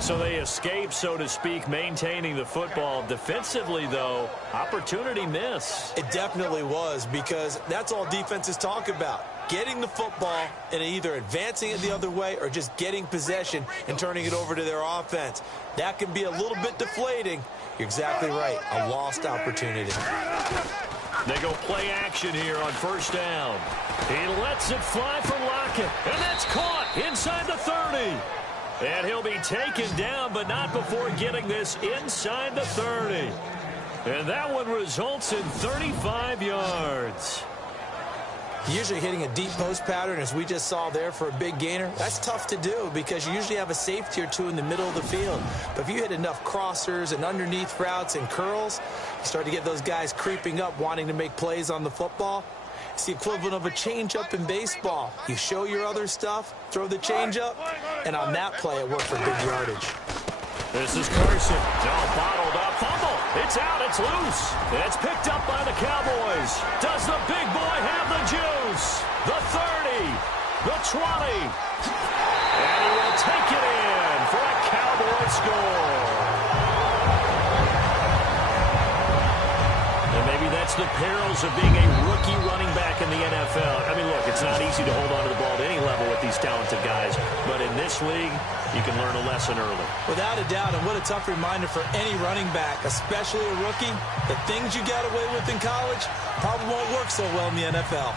So they escape, so to speak, maintaining the football. Defensively, though, opportunity miss. It definitely was, because that's all defenses talk about. Getting the football and either advancing it the other way or just getting possession and turning it over to their offense. That can be a little bit deflating. You're exactly right. A lost opportunity. They go play action here on first down. He lets it fly from Lockett, and that's caught inside the 30. And he'll be taken down, but not before getting this inside the 30. And that one results in 35 yards. Usually hitting a deep post pattern, as we just saw there, for a big gainer, that's tough to do because you usually have a safety or two in the middle of the field. But if you hit enough crossers and underneath routes and curls, you start to get those guys creeping up, wanting to make plays on the football. It's the equivalent of a changeup in baseball. You show your other stuff, throw the changeup, and on that play, it worked for big yardage. This is Carson. All bottled up. Fumble. It's out. It's loose. It's picked up by the Cowboys. Does the big boy have the juice? The 30. The 20. And he will take it in for a Cowboy score. And maybe that's the perils of being a rookie running back in the NFL. I mean, look, it's not easy to hold on to the ball at any level with these talented guys. But in this league, you can learn a lesson early. Without a doubt, and what a tough reminder for any running back, especially a rookie. The things you got away with in college probably won't work so well in the NFL.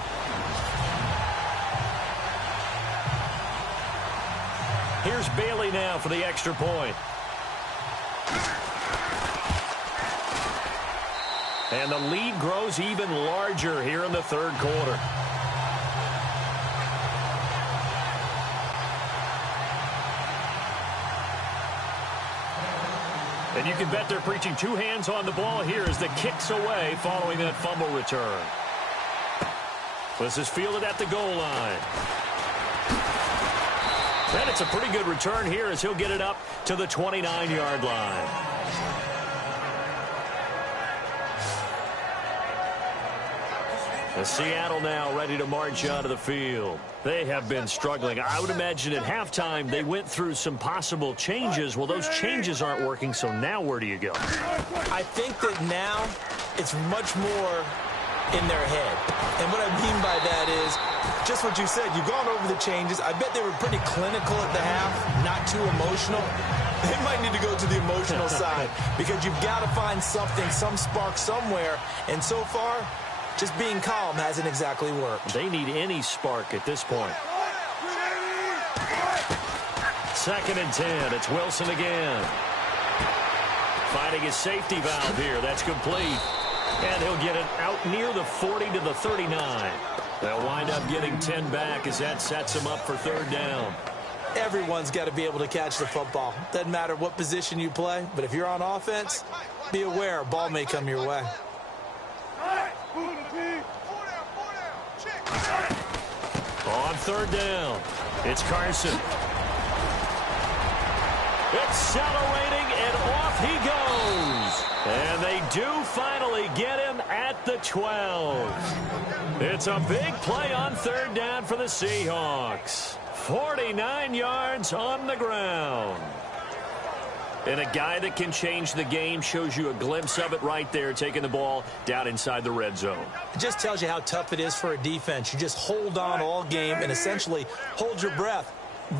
Here's Bailey now for the extra point. And the lead grows even larger here in the third quarter. And you can bet they're preaching 2 hands on the ball here as the kick's away following that fumble return. This is fielded at the goal line. And it's a pretty good return here as he'll get it up to the 29-yard line. Seattle now ready to march onto the field. They have been struggling. I would imagine at halftime they went through some possible changes. Well, those changes aren't working, so now where do you go? I think that now it's much more in their head. And what I mean by that is just what you said. You've gone over the changes. I bet they were pretty clinical at the half, not too emotional. They might need to go to the emotional side because you've got to find something, some spark somewhere. And so far, just being calm hasn't exactly worked. They need any spark at this point. 2nd and 10. It's Wilson again. Finding his safety valve here. That's complete. And he'll get it out near the 40 to the 39. They'll wind up getting 10 back as that sets them up for third down. Everyone's got to be able to catch the football. Doesn't matter what position you play, but if you're on offense, be aware a ball may come your way. On third down, it's Carson. Accelerating, and off he goes. And they do finally get him at the 12. It's a big play on third down for the Seahawks. 49 yards on the ground. And a guy that can change the game shows you a glimpse of it right there, taking the ball down inside the red zone. It just tells you how tough it is for a defense. You just hold on all game and essentially hold your breath.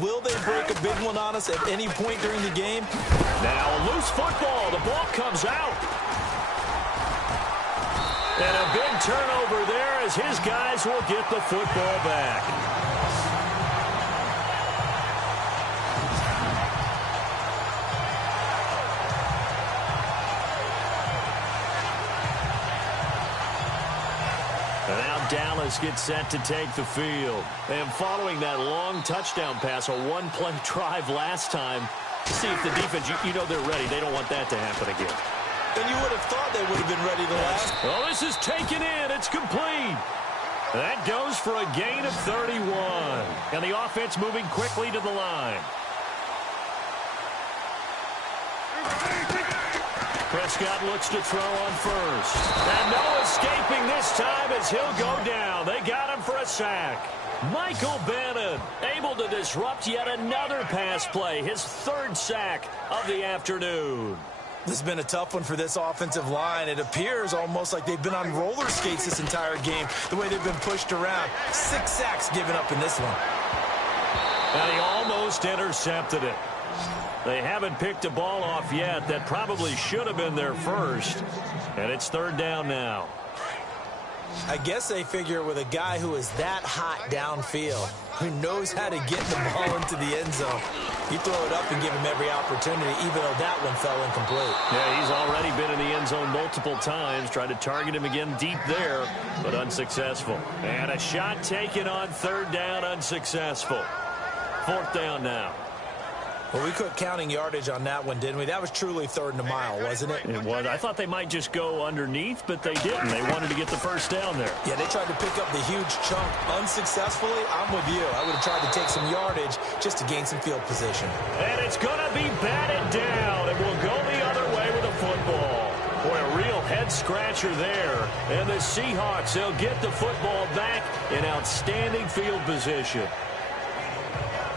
Will they break a big one on us at any point during the game? Now a loose football. The ball comes out. And a big turnover there as his guys will get the football back. And now Dallas gets set to take the field. And following that long touchdown pass, a one-play drive last time, see if the defense, you know they're ready. They don't want that to happen again. And you would have thought they would have been ready the last. Oh, this is taken in. It's complete. That goes for a gain of 31. And the offense moving quickly to the line. Prescott looks to throw on first. And no escaping this time as he'll go down. They got him for a sack. Michael Bannon able to disrupt yet another pass play. His third sack of the afternoon. This has been a tough one for this offensive line. It appears almost like they've been on roller skates this entire game, the way they've been pushed around. 6 sacks given up in this one. And he almost intercepted it. They haven't picked a ball off yet. That probably should have been their first. And it's third down now. I guess they figure with a guy who is that hot downfield, who knows how to get the ball into the end zone, you throw it up and give him every opportunity, even though that one fell incomplete. Yeah, he's already been in the end zone multiple times, tried to target him again deep there, but unsuccessful. And a shot taken on third down, unsuccessful. Fourth down now. Well, we quit counting yardage on that one, didn't we? That was truly third and a mile, wasn't it? It was. I thought they might just go underneath, but they didn't. They wanted to get the first down there. Yeah, they tried to pick up the huge chunk unsuccessfully. I'm with you. I would have tried to take some yardage just to gain some field position. And it's going to be batted down, and we'll go the other way with the football. Boy, a real head-scratcher there. And the Seahawks, they'll get the football back in outstanding field position.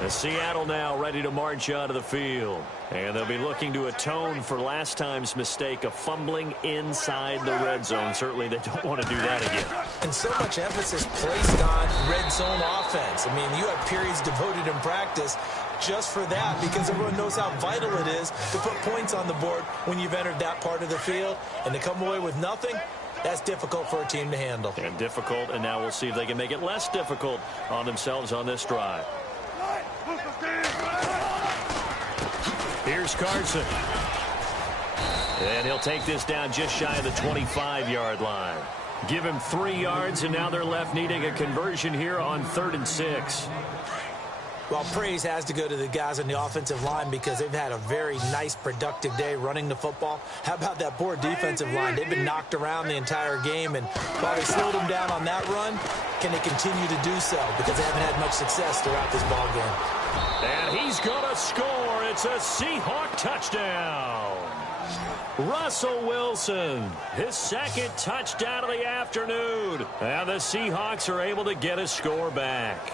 The Seattle now ready to march out of the field. And they'll be looking to atone for last time's mistake of fumbling inside the red zone. Certainly they don't want to do that again. And so much emphasis placed on red zone offense. I mean, you have periods devoted in practice just for that because everyone knows how vital it is to put points on the board when you've entered that part of the field. And to come away with nothing, that's difficult for a team to handle. And difficult, and now we'll see if they can make it less difficult on themselves on this drive. Here's Carson. And he'll take this down just shy of the 25-yard line. Give him 3 yards, and now they're left needing a conversion here on 3rd and 6. Well, praise has to go to the guys on the offensive line because they've had a very nice, productive day running the football. How about that poor defensive line? They've been knocked around the entire game, and while they slowed them down on that run, can they continue to do so? Because they haven't had much success throughout this ball game. And he's going to score. It's a Seahawk touchdown. Russell Wilson, his second touchdown of the afternoon. And the Seahawks are able to get a score back.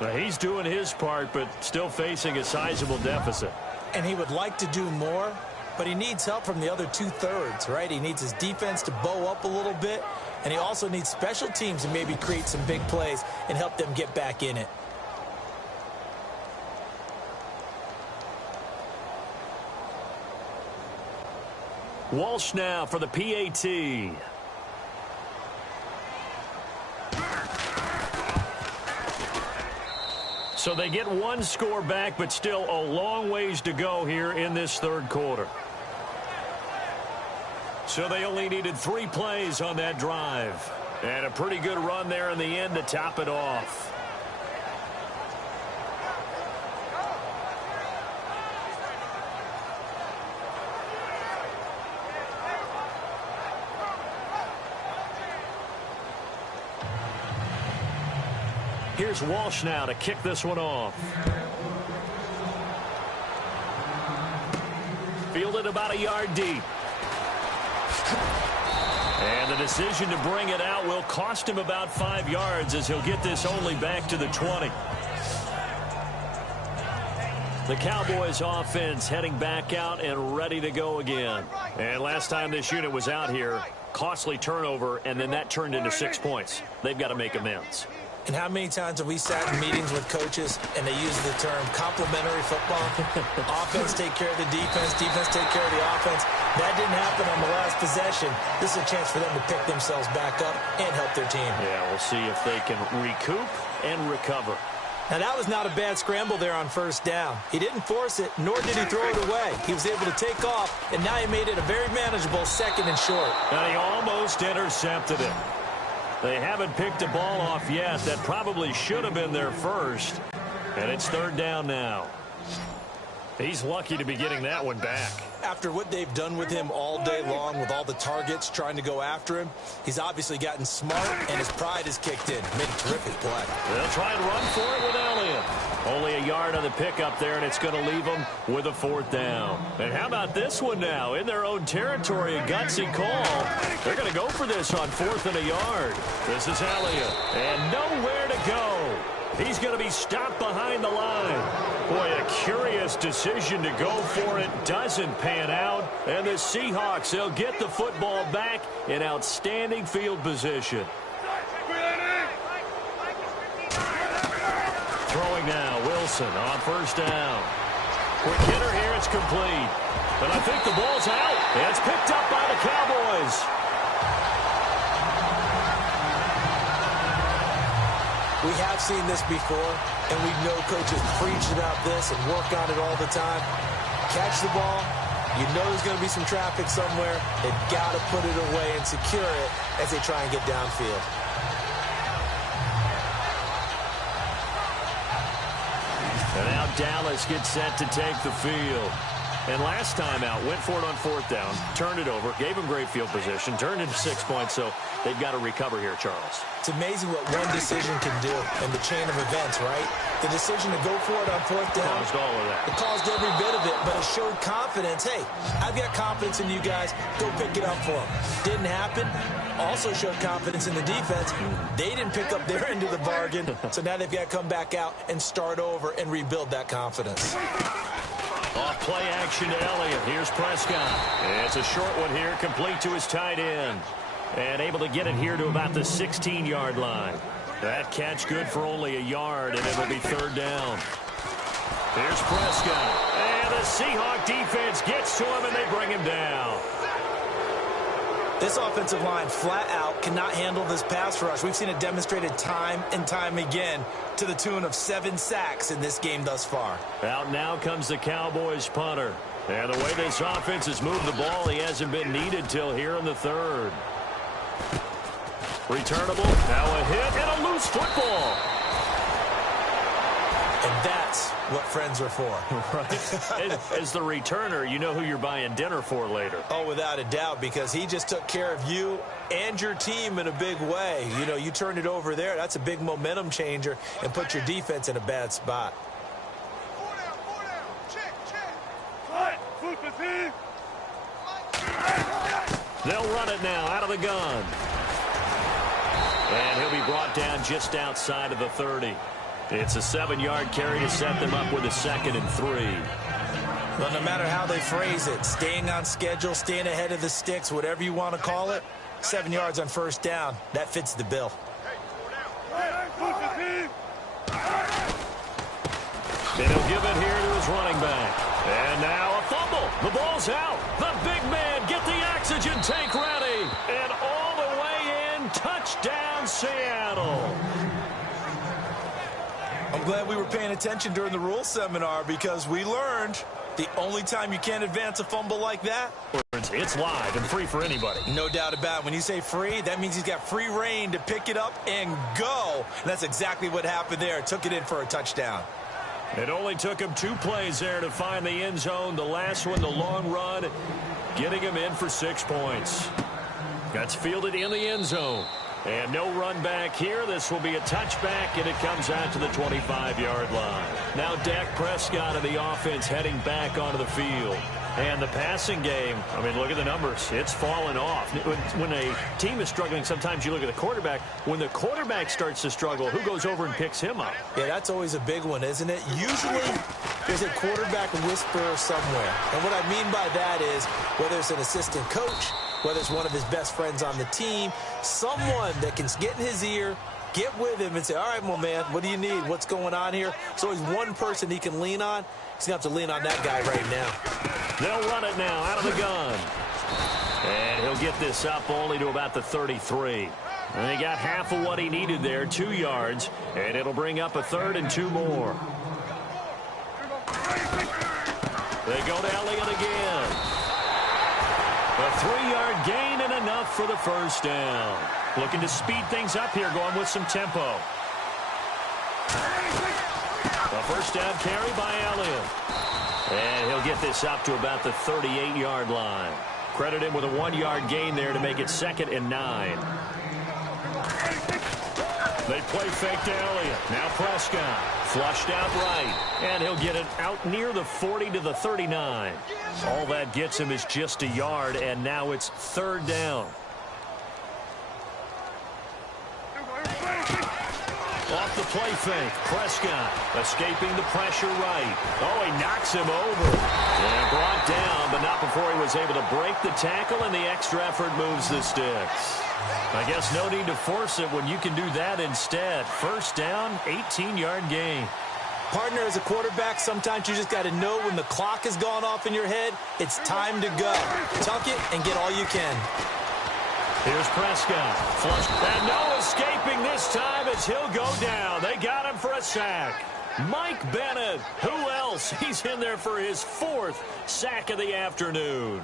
Now, he's doing his part, but still facing a sizable deficit. And he would like to do more, but he needs help from the other 2/3, right? He needs his defense to bow up a little bit, and he also needs special teams to maybe create some big plays and help them get back in it. Walsh now for the PAT. So they get one score back, but still a long ways to go here in this third quarter. So they only needed 3 plays on that drive. And a pretty good run there in the end to top it off. Here's Walsh now to kick this one off. Fielded about a yard deep. And the decision to bring it out will cost him about 5 yards as he'll get this only back to the 20. The Cowboys offense heading back out and ready to go again. And last time this unit was out here, costly turnover, and then that turned into 6 points. They've got to make amends. And how many times have we sat in meetings with coaches and they use the term complementary football? Offense take care of the defense, defense take care of the offense. That didn't happen on the last possession. This is a chance for them to pick themselves back up and help their team. Yeah, we'll see if they can recoup and recover. Now, that was not a bad scramble there on first down. He didn't force it, nor did he throw it away. He was able to take off, and now he made it a very manageable 2nd and short. And he almost intercepted it. They haven't picked a ball off yet. That probably should have been their first. And it's 3rd down now. He's lucky to be getting that one back. After what they've done with him all day long, with all the targets trying to go after him, he's obviously gotten smart, and his pride is kicked in. Made a terrific play. They'll try and run for it with Elliott. Only a yard on the pickup there, and it's going to leave them with a 4th down. And how about this one now? In their own territory, a gutsy call. They're going to go for this on 4th and a yard. This is Elliott, and nowhere to go. He's going to be stopped behind the line. Boy, a curious decision to go for it. Doesn't pan out. And the Seahawks, they'll get the football back in outstanding field position. Throwing now, Wilson on 1st down. Quick hitter here, it's complete. But I think the ball's out. It's picked up by the Cowboys. We have seen this before, and we know coaches preach about this and work on it all the time. Catch the ball. You know there's going to be some traffic somewhere. They've got to put it away and secure it as they try and get downfield. And now Dallas gets set to take the field. And last time out, went for it on 4th down, turned it over, gave him great field position, turned into 6 points, so they've got to recover here, Charles. It's amazing what one decision can do in the chain of events, right? The decision to go for it on 4th down. Caused all of that. It caused every bit of it, but it showed confidence. Hey, I've got confidence in you guys. Go pick it up for them. Didn't happen. Also showed confidence in the defense. They didn't pick up their end of the bargain, so now they've got to come back out and start over and rebuild that confidence. Off play action to Elliott. Here's Prescott. It's a short one here, complete to his tight end. And able to get it here to about the 16-yard line. That catch good for only a yard, and it'll be 3rd down. Here's Prescott. And the Seahawk defense gets to him, and they bring him down. This offensive line flat out cannot handle this pass rush. We've seen it demonstrated time and time again to the tune of 7 sacks in this game thus far. Out now comes the Cowboys punter. And the way this offense has moved the ball, he hasn't been needed till here in the 3rd. Returnable, now a hit and a loose football. And that's what friends are for. Right. As the returner, you know who you're buying dinner for later. Oh, without a doubt, because he just took care of you and your team in a big way. You know, you turned it over there. That's a big momentum changer and put your defense in a bad spot. They'll run it now out of the gun. And he'll be brought down just outside of the 30. It's a 7-yard carry to set them up with a 2nd and 3. Well, no matter how they phrase it, staying on schedule, staying ahead of the sticks, whatever you want to call it, 7 yards on 1st down, that fits the bill. And he'll give it here to his running back. And now a fumble. The ball's out. The big man, get the oxygen tank ready. And all the way in, touchdown Seattle. I'm glad we were paying attention during the rules seminar because we learned the only time you can't advance a fumble like that offense, it's live and free for anybody. No doubt about it. When you say free, that means he's got free reign to pick it up and go. And that's exactly what happened there. Took it in for a touchdown. It only took him 2 plays there to find the end zone. The last one, the long run, getting him in for 6 points. That's fielded in the end zone. And no run back here. This will be a touchback, and it comes out to the 25-yard line. Now Dak Prescott of the offense heading back onto the field. And the passing game, I mean, look at the numbers. It's fallen off. When a team is struggling, sometimes you look at the quarterback. When the quarterback starts to struggle, who goes over and picks him up? Yeah, that's always a big one, isn't it? Usually, there's a quarterback whisperer somewhere. And what I mean by that is, whether it's an assistant coach, whether it's one of his best friends on the team, someone that can get in his ear, get with him and say, all right, well, man, what do you need? What's going on here? There's always one person he can lean on. He's going to have to lean on that guy right now. They'll run it now out of the gun. And he'll get this up only to about the 33. And he got half of what he needed there, 2 yards. And it'll bring up a 3rd and 2 more. They go to Elliott again. A 3-yard gain and enough for the first down. Looking to speed things up here, going with some tempo. A first down carry by Elliott. And he'll get this up to about the 38-yard line. Credit him with a 1-yard gain there to make it 2nd and 9. They play fake to Elliott. Now Prescott. Flushed out right. And he'll get it out near the 40 to the 39. All that gets him is just a yard, and now it's 3rd down. Off the play fake. Prescott escaping the pressure right. Oh, he knocks him over. And brought down, but not before he was able to break the tackle, and the extra effort moves the sticks. I guess no need to force it when you can do that instead. First down, 18-yard gain. Partner, as a quarterback, sometimes you just got to know when the clock has gone off in your head, it's time to go. Tuck it and get all you can. Here's Prescott. Flush. And no escaping this time as he'll go down. They got him for a sack. Mike Bennett. Who else? He's in there for his 4th sack of the afternoon.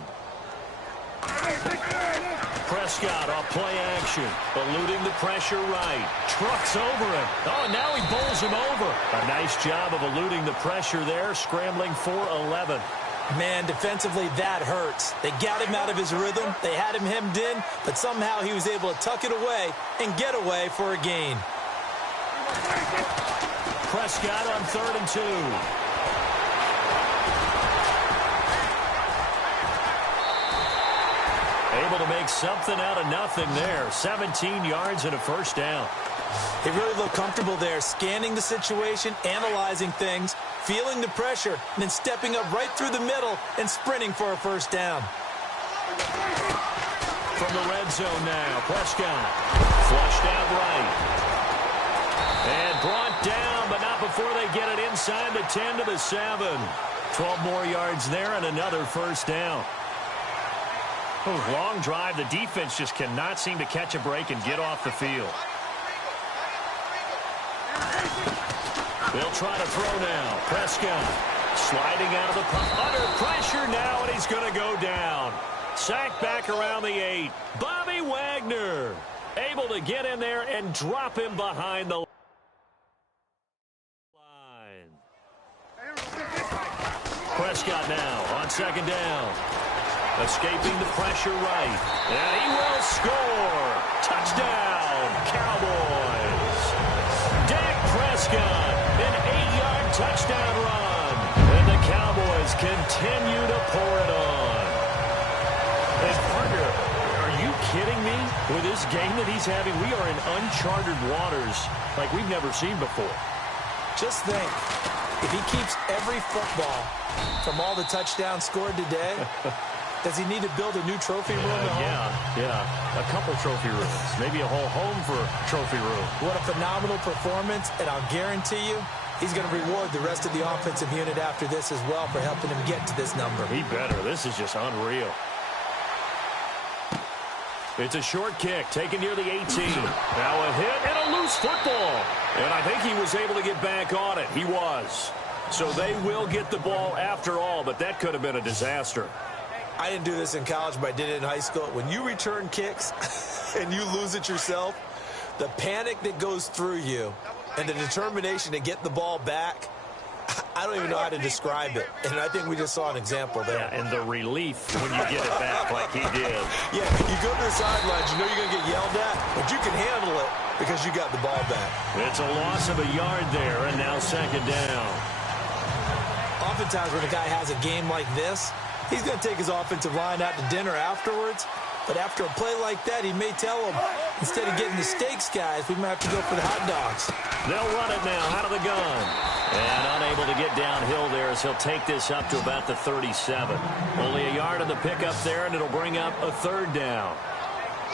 Prescott off play action. Eluding the pressure right. Trucks over him. Oh, and now he bowls him over. A nice job of eluding the pressure there. Scrambling for 11. Man, defensively, that hurts. They got him out of his rhythm. They had him hemmed in, but somehow he was able to tuck it away and get away for a gain. Prescott on 3rd and 2. Able to make something out of nothing there. 17 yards and a first down. They really look comfortable there, scanning the situation, analyzing things, feeling the pressure, and then stepping up right through the middle and sprinting for a first down. From the red zone now, Prescott. Flushed out right. And brought down, but not before they get it inside the 10 to the 7. 12 more yards there and another first down. Oh, long drive. The defense just cannot seem to catch a break and get off the field. They'll try to throw now. Prescott sliding out of the pocket. Under pressure now, and he's going to go down. Sacked back around the 8. Bobby Wagner able to get in there and drop him behind the line. Prescott now on 2nd down. Escaping the pressure right. And he will score. Touchdown, Cowboys. Dak Prescott, an 8-yard touchdown run. And the Cowboys continue to pour it on. And partner, are you kidding me? With this game that he's having, we are in uncharted waters like we've never seen before. Just think, if he keeps every football from all the touchdowns scored today, does he need to build a new trophy room at home? Yeah. A couple trophy rooms. Maybe a whole home for a trophy room. What a phenomenal performance, and I'll guarantee you he's going to reward the rest of the offensive unit after this as well for helping him get to this number. He better. This is just unreal. It's a short kick taken near the 18. Now a hit and a loose football. And I think he was able to get back on it. He was. So they will get the ball after all, but that could have been a disaster. I didn't do this in college, but I did it in high school. When you return kicks and you lose it yourself, the panic that goes through you and the determination to get the ball back, I don't even know how to describe it. And I think we just saw an example there. Yeah, and the relief when you get it back like he did. Yeah, you go to the sidelines, you know you're going to get yelled at, but you can handle it because you got the ball back. It's a loss of a yard there, and now second down. Oftentimes when a guy has a game like this, he's going to take his offensive line out to dinner afterwards. But after a play like that, he may tell them, instead of getting the steaks, guys, we might have to go for the hot dogs. They'll run it now out of the gun. And unable to get downhill there as he'll take this up to about the 37. Only a yard on the pickup there, and it'll bring up a third down.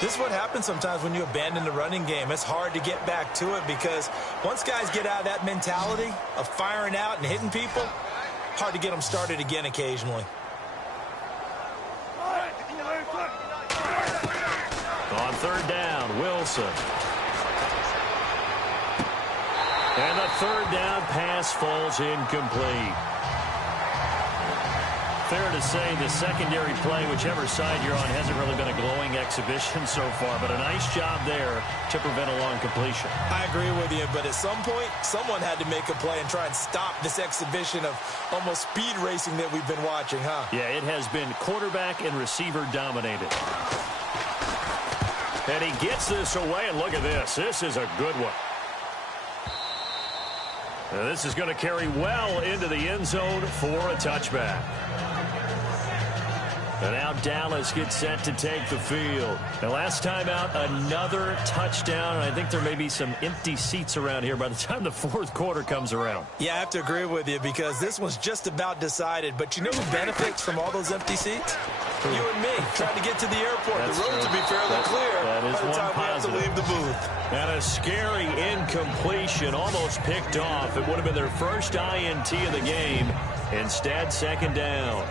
This is what happens sometimes when you abandon the running game. It's hard to get back to it because once guys get out of that mentality of firing out and hitting people, hard to get them started again occasionally. On third down, Wilson. And the third down pass falls incomplete. Fair to say the secondary play, whichever side you're on, hasn't really been a glowing exhibition so far, but a nice job there to prevent a long completion. I agree with you, but at some point, someone had to make a play and try and stop this exhibition of almost speed racing that we've been watching, huh? Yeah, it has been quarterback and receiver dominated. And he gets this away, and look at this. This is a good one. Now this is going to carry well into the end zone for a touchback. And now Dallas gets set to take the field. And last time out, another touchdown. And I think there may be some empty seats around here by the time the fourth quarter comes around. Yeah, I have to agree with you because this one's just about decided. But you know who benefits from all those empty seats? You and me, trying to get to the airport. That's the roads will be fairly clear that is by the one time positive. we have to leave the booth. And a scary incompletion, almost picked off. It would have been their first INT of the game. Instead, second down.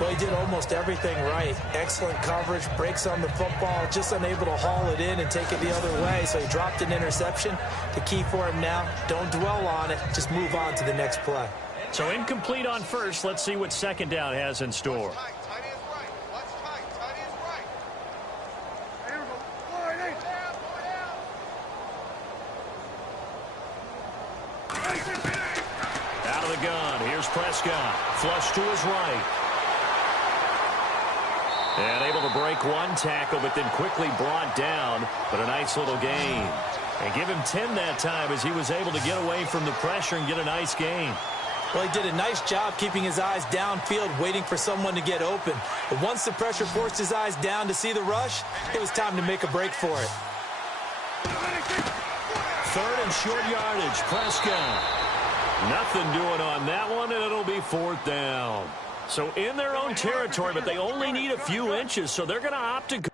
Well, he did almost everything right. Excellent coverage, breaks on the football, just unable to haul it in and take it the other way. So he dropped an interception. The key for him now, don't dwell on it. Just move on to the next play. So incomplete on first. Let's see what second down has in store. Out of the gun. Here's Prescott. Flush to his right. And able to break one tackle, but then quickly brought down. But a nice little gain. And give him 10 that time as he was able to get away from the pressure and get a nice gain. Well, he did a nice job keeping his eyes downfield, waiting for someone to get open. But once the pressure forced his eyes down to see the rush, it was time to make a break for it. Third and short yardage. Prescott. Nothing doing on that one, and it'll be fourth down. So in their own territory, but they only need a few inches, so they're going to opt to go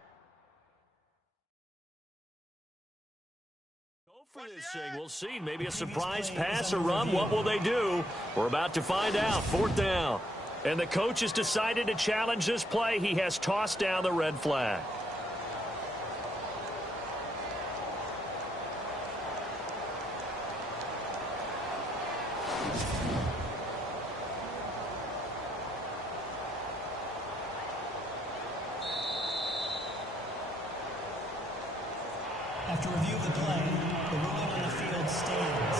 for this thing. We'll see. Maybe a surprise pass or run. What will they do? We're about to find out. Fourth down. And the coach has decided to challenge this play. He has tossed down the red flag. After review of the play, the ruling on the field stands.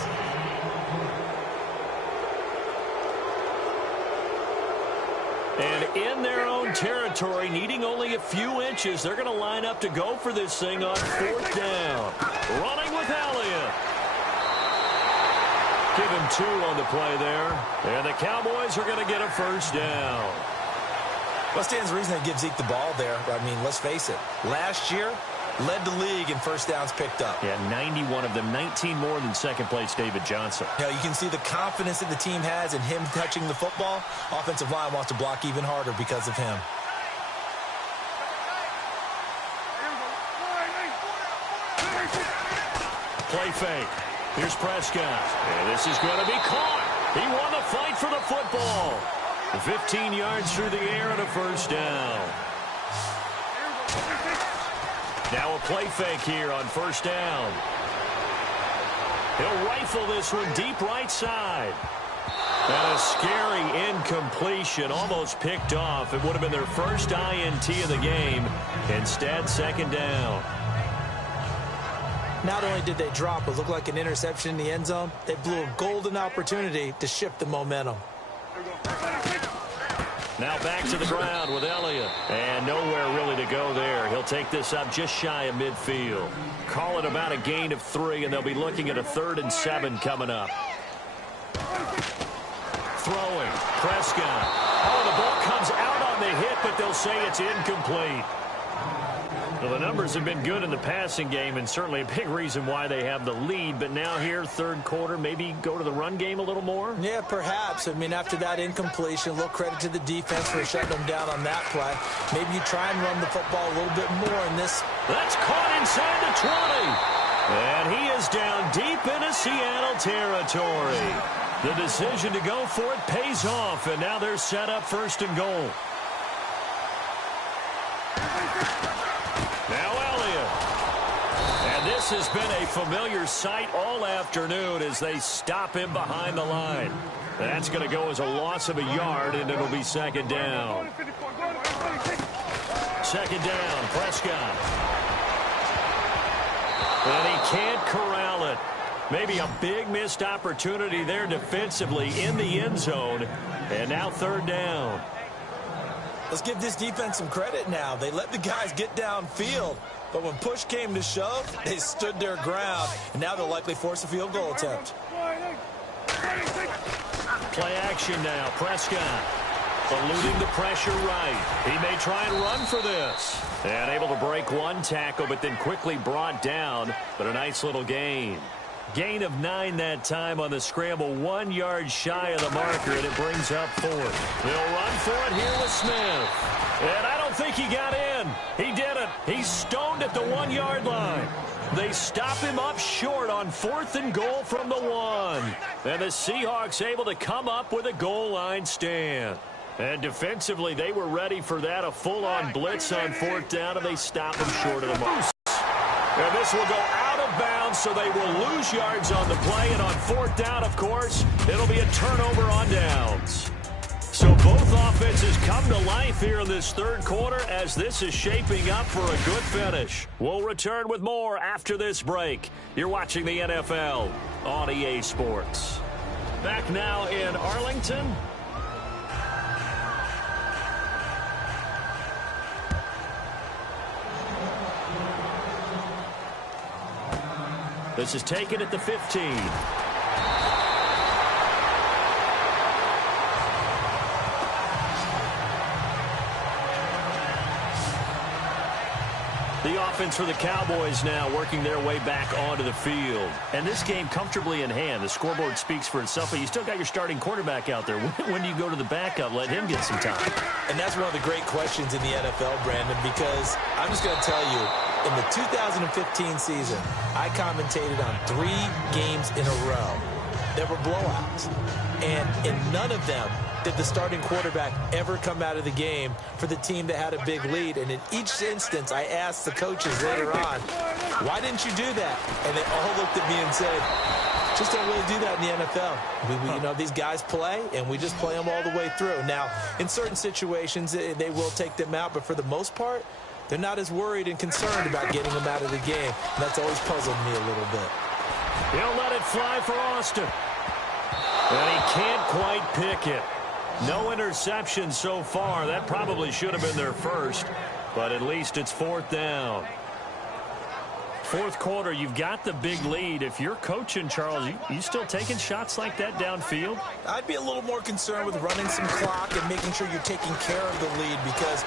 And in their own territory, needing only a few inches, they're going to line up to go for this thing on fourth down. Running with Elliott. Give him 2 on the play there. And the Cowboys are going to get a first down. What stands the reason they give Zeke the ball there? I mean, let's face it. Last year, led the league in first downs picked up. Yeah, 91 of them, 19 more than second place David Johnson. You know, you can see the confidence that the team has in him touching the football. Offensive line wants to block even harder because of him. Play fake. Here's Prescott. And this is going to be caught. He won the fight for the football. 15 yards through the air and a first down. Now a play fake here on first down. He'll rifle this one deep right side. And a scary incompletion, almost picked off. It would have been their first INT of the game. Instead, second down. Not only did they drop what looked like an interception in the end zone, they blew a golden opportunity to shift the momentum. Now back to the ground with Elliott. And nowhere really to go there. He'll take this up just shy of midfield. Call it about a gain of 3, and they'll be looking at a 3rd and 7 coming up. Throwing. Prescott. Oh, the ball comes out on the hit, but they'll say it's incomplete. Well, the numbers have been good in the passing game, and certainly a big reason why they have the lead. But now here, third quarter, maybe go to the run game a little more? Yeah, perhaps. I mean, after that incompletion, a little credit to the defense for shutting them down on that play. Maybe you try and run the football a little bit more in this. That's caught inside the 20. And he is down deep into Seattle territory. The decision to go for it pays off, and now they're set up 1st and goal. Now Elliott. And this has been a familiar sight all afternoon as they stop him behind the line. That's going to go as a loss of a yard, and it'll be 2nd down. 2nd down, Prescott. And he can't corral it. Maybe a big missed opportunity there defensively in the end zone. And now 3rd down. Let's give this defense some credit now. They let the guys get downfield. But when push came to shove, they stood their ground. And now they'll likely force a field goal attempt. Play action now. Prescott eluding the pressure right. He may try and run for this. And able to break one tackle, but then quickly brought down. But a nice little gain. Gain of 9 that time on the scramble, 1 yard shy of the marker, and it brings up 4th. They'll run for it here with Smith. And I don't think he got in. He didn't. He's stoned at the 1 yard line. They stop him up short on 4th and goal from the 1. And the Seahawks able to come up with a goal line stand. And defensively, they were ready for that, a full-on blitz on 4th down, and they stop him short of the mark. And this will go out of bounds, so they will lose yards on the play. And on 4th down, of course, it'll be a turnover on downs. So both offenses come to life here in this 3rd quarter as this is shaping up for a good finish. We'll return with more after this break. You're watching the NFL on EA Sports. Back now in Arlington. This is taken at the 15. The offense for the Cowboys now working their way back onto the field. And this game comfortably in hand. The scoreboard speaks for itself, but you still got your starting quarterback out there. When do you go to the backup? Let him get some time. And that's one of the great questions in the NFL, Brandon, because I'm just going to tell you, in the 2015 season, I commentated on 3 games in a row. There were blowouts. And in none of them did the starting quarterback ever come out of the game for the team that had a big lead. And in each instance, I asked the coaches later on, why didn't you do that? And they all looked at me and said, just don't really do that in the NFL. You know, these guys play, and we just play them all the way through. Now, in certain situations, they will take them out, but for the most part, they're not as worried and concerned about getting them out of the game. And that's always puzzled me a little bit. He'll let it fly for Austin. And he can't quite pick it. No interception so far. That probably should have been their first, but at least it's 4th down. 4th quarter, you've got the big lead. If you're coaching, Charles, you still taking shots like that downfield? I'd be a little more concerned with running some clock and making sure you're taking care of the lead because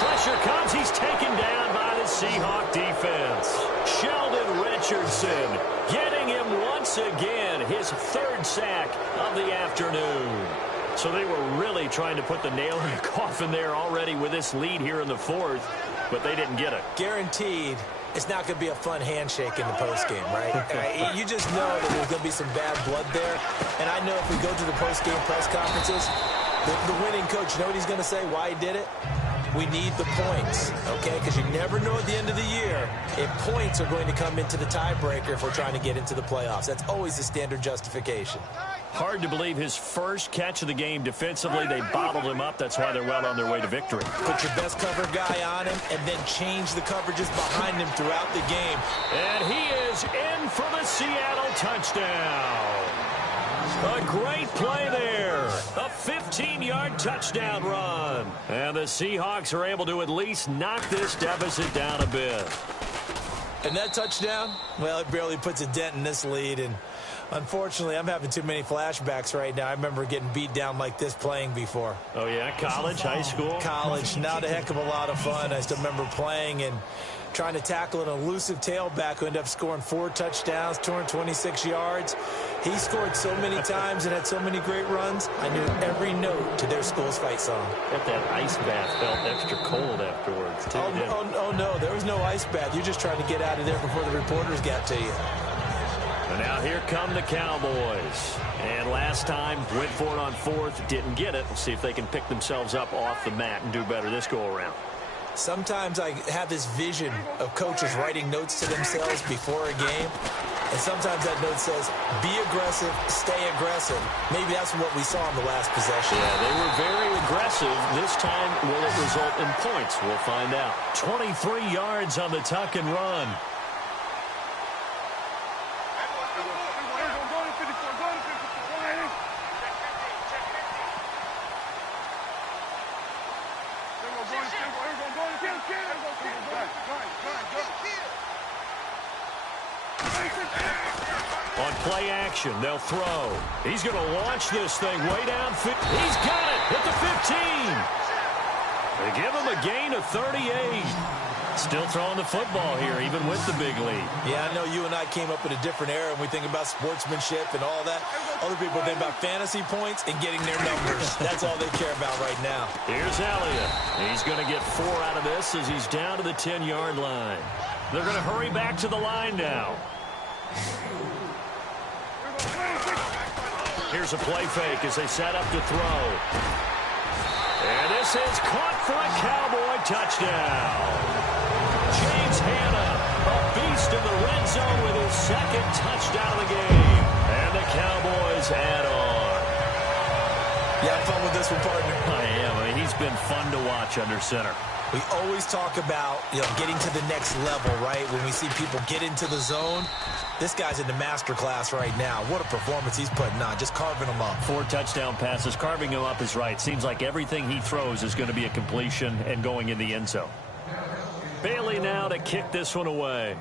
pressure comes. He's taken down by the Seahawk defense. Sheldon Richardson getting him once again, his 3rd sack of the afternoon. So they were really trying to put the nail in the coffin there already with this lead here in the 4th, but they didn't get it. Guaranteed. It's not going to be a fun handshake in the postgame, right? You just know that there's going to be some bad blood there. And I know if we go to the postgame press conferences, the winning coach, you know what he's going to say, why he did it? we need the points, okay? Because you never know at the end of the year if points are going to come into the tiebreaker if we're trying to get into the playoffs. That's always the standard justification. Hard to believe his first catch of the game defensively. They bottled him up. That's why they're well on their way to victory. Put your best cover guy on him and then change the coverages behind him throughout the game. And he is in for the Seattle touchdown. A great play there. A 15-yard touchdown run. And the Seahawks are able to at least knock this deficit down a bit. And that touchdown, well, it barely puts a dent in this lead. And unfortunately, I'm having too many flashbacks right now. I remember getting beat down like this playing before. Oh, yeah? College, high school? College. Not a heck of a lot of fun. I still remember playing and trying to tackle an elusive tailback who ended up scoring 4 touchdowns, 226 yards. He scored so many times and had so many great runs, I knew every note to their school's fight song. Bet that ice bath felt extra cold afterwards, too. Oh, no, there was no ice bath. You're just trying to get out of there before the reporters got to you. And now here come the Cowboys. And last time, went for it on 4th, didn't get it. We'll see if they can pick themselves up off the mat and do better this go-around. Sometimes I have this vision of coaches writing notes to themselves before a game. And sometimes that note says, be aggressive, stay aggressive. Maybe that's what we saw in the last possession. Yeah, they were very aggressive. This time, will it result in points? We'll find out. 23 yards on the tuck and run. On play action, they'll throw. He's going to launch this thing way down. He's got it at the 15. They give him a gain of 38. Still throwing the football here, even with the big lead. Yeah, I know you and I came up in a different era, and we think about sportsmanship and all that. Other people think about fantasy points and getting their numbers. That's all they care about right now. Here's Elliott. He's going to get 4 out of this as he's down to the 10-yard line. They're going to hurry back to the line now. Here's a play fake as they set up to throw. And this is caught for a Cowboy touchdown. James Hanna, a beast in the red zone with his 2nd touchdown of the game. And the Cowboys add on. You have fun with this one, partner? I am. I mean, he's been fun to watch under center. We always talk about, getting to the next level, right? When we see people get into the zone, this guy's in the master class right now. What a performance he's putting on, just carving them up. 4 touchdown passes. Carving him up is right. Seems like everything he throws is going to be a completion and going in the end zone. Bailey now to kick this one away.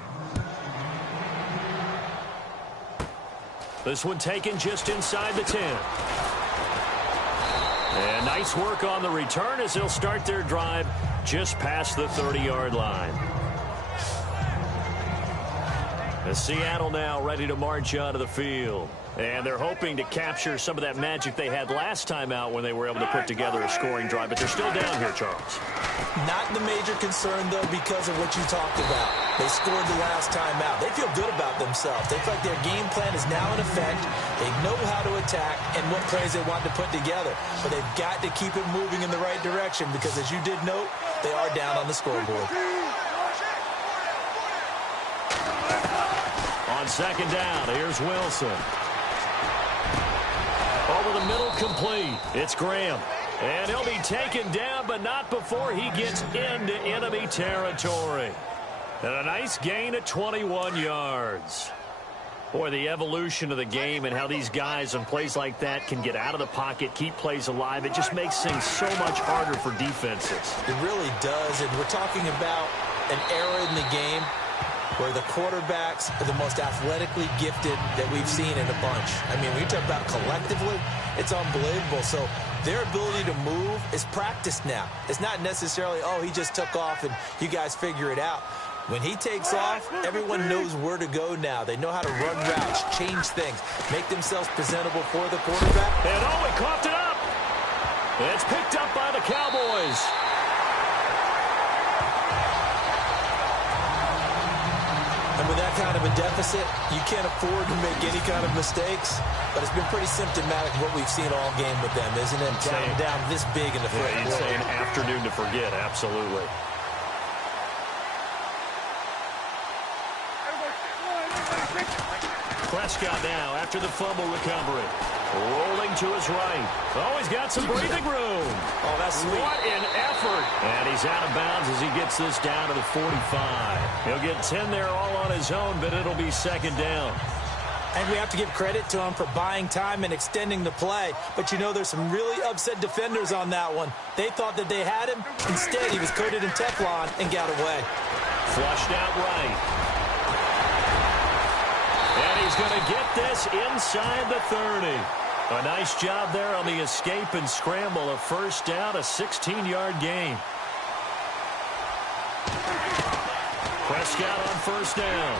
This one taken just inside the 10. And nice work on the return as they'll start their drive just past the 30-yard line. The Seattle now ready to march onto the field. And they're hoping to capture some of that magic they had last time out when they were able to put together a scoring drive. But they're still down here, Charles. Not the major concern, though, because of what you talked about. They scored the last time out. They feel good about themselves. They feel like their game plan is now in effect. They know how to attack and what plays they want to put together. But they've got to keep it moving in the right direction because, as you did note, they are down on the scoreboard. On 2nd down, here's Wilson. Over the middle, complete. It's Graham. And he'll be taken down, but not before he gets into enemy territory. And a nice gain of 21 yards. Boy, the evolution of the game and how these guys on plays like that can get out of the pocket, keep plays alive, it just makes things so much harder for defenses. It really does, and we're talking about an era in the game where the quarterbacks are the most athletically gifted that we've seen in a bunch. I mean, when you talk about collectively, it's unbelievable. So their ability to move is practiced now. It's not necessarily, oh, he just took off and you guys figure it out. When he takes off, everyone knows where to go now. They know how to run routes, change things, make themselves presentable for the quarterback. And oh, he coughed it up. It's picked up by the Cowboys. And with that that kind of a deficit, you can't afford to make any kind of mistakes. But it's been pretty symptomatic of what we've seen all game with them, isn't it? Down this big in the fourth quarter. You'd say an afternoon to forget, absolutely. Prescott now after the fumble recovery. Rolling to his right. Oh, he's got some breathing room. Oh, that's sweet. What an effort. And he's out of bounds as he gets this down to the 45. He'll get 10 there all on his own, but it'll be second down. And we have to give credit to him for buying time and extending the play. But, you know, there's some really upset defenders on that one. They thought that they had him. Instead, he was coated in Teflon and got away. Flushed out right. And he's going to get this inside the 30. A nice job there on the escape and scramble. A first down, a 16-yard gain. Prescott on first down.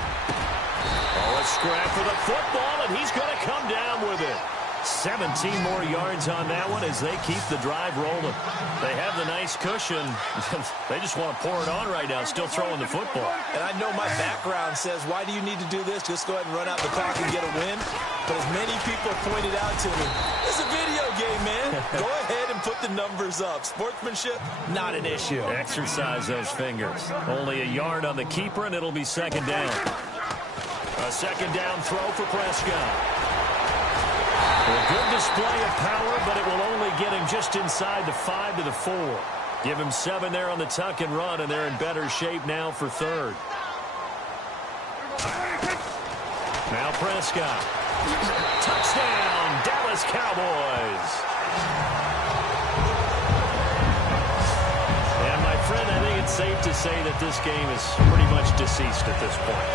Oh, a scrap for the football, and he's going to come down with it. 17 more yards on that one as they keep the drive rolling. They have the nice cushion. They just want to pour it on right now, still throwing the football. And I know my background says, why do you need to do this? Just go ahead and run out the clock and get a win. But as many people pointed out to me, it's a video game, man. Go ahead and put the numbers up. Sportsmanship, not an issue. Exercise those fingers. Only a yard on the keeper, and it'll be second down. A second down throw for Prescott. A good display of power, but it will only get him just inside the 5 to the 4. Give him 7 there on the tuck and run, and they're in better shape now for third. Now Prescott. Touchdown, Dallas Cowboys. And my friend, I think it's safe to say that this game is pretty much deceased at this point.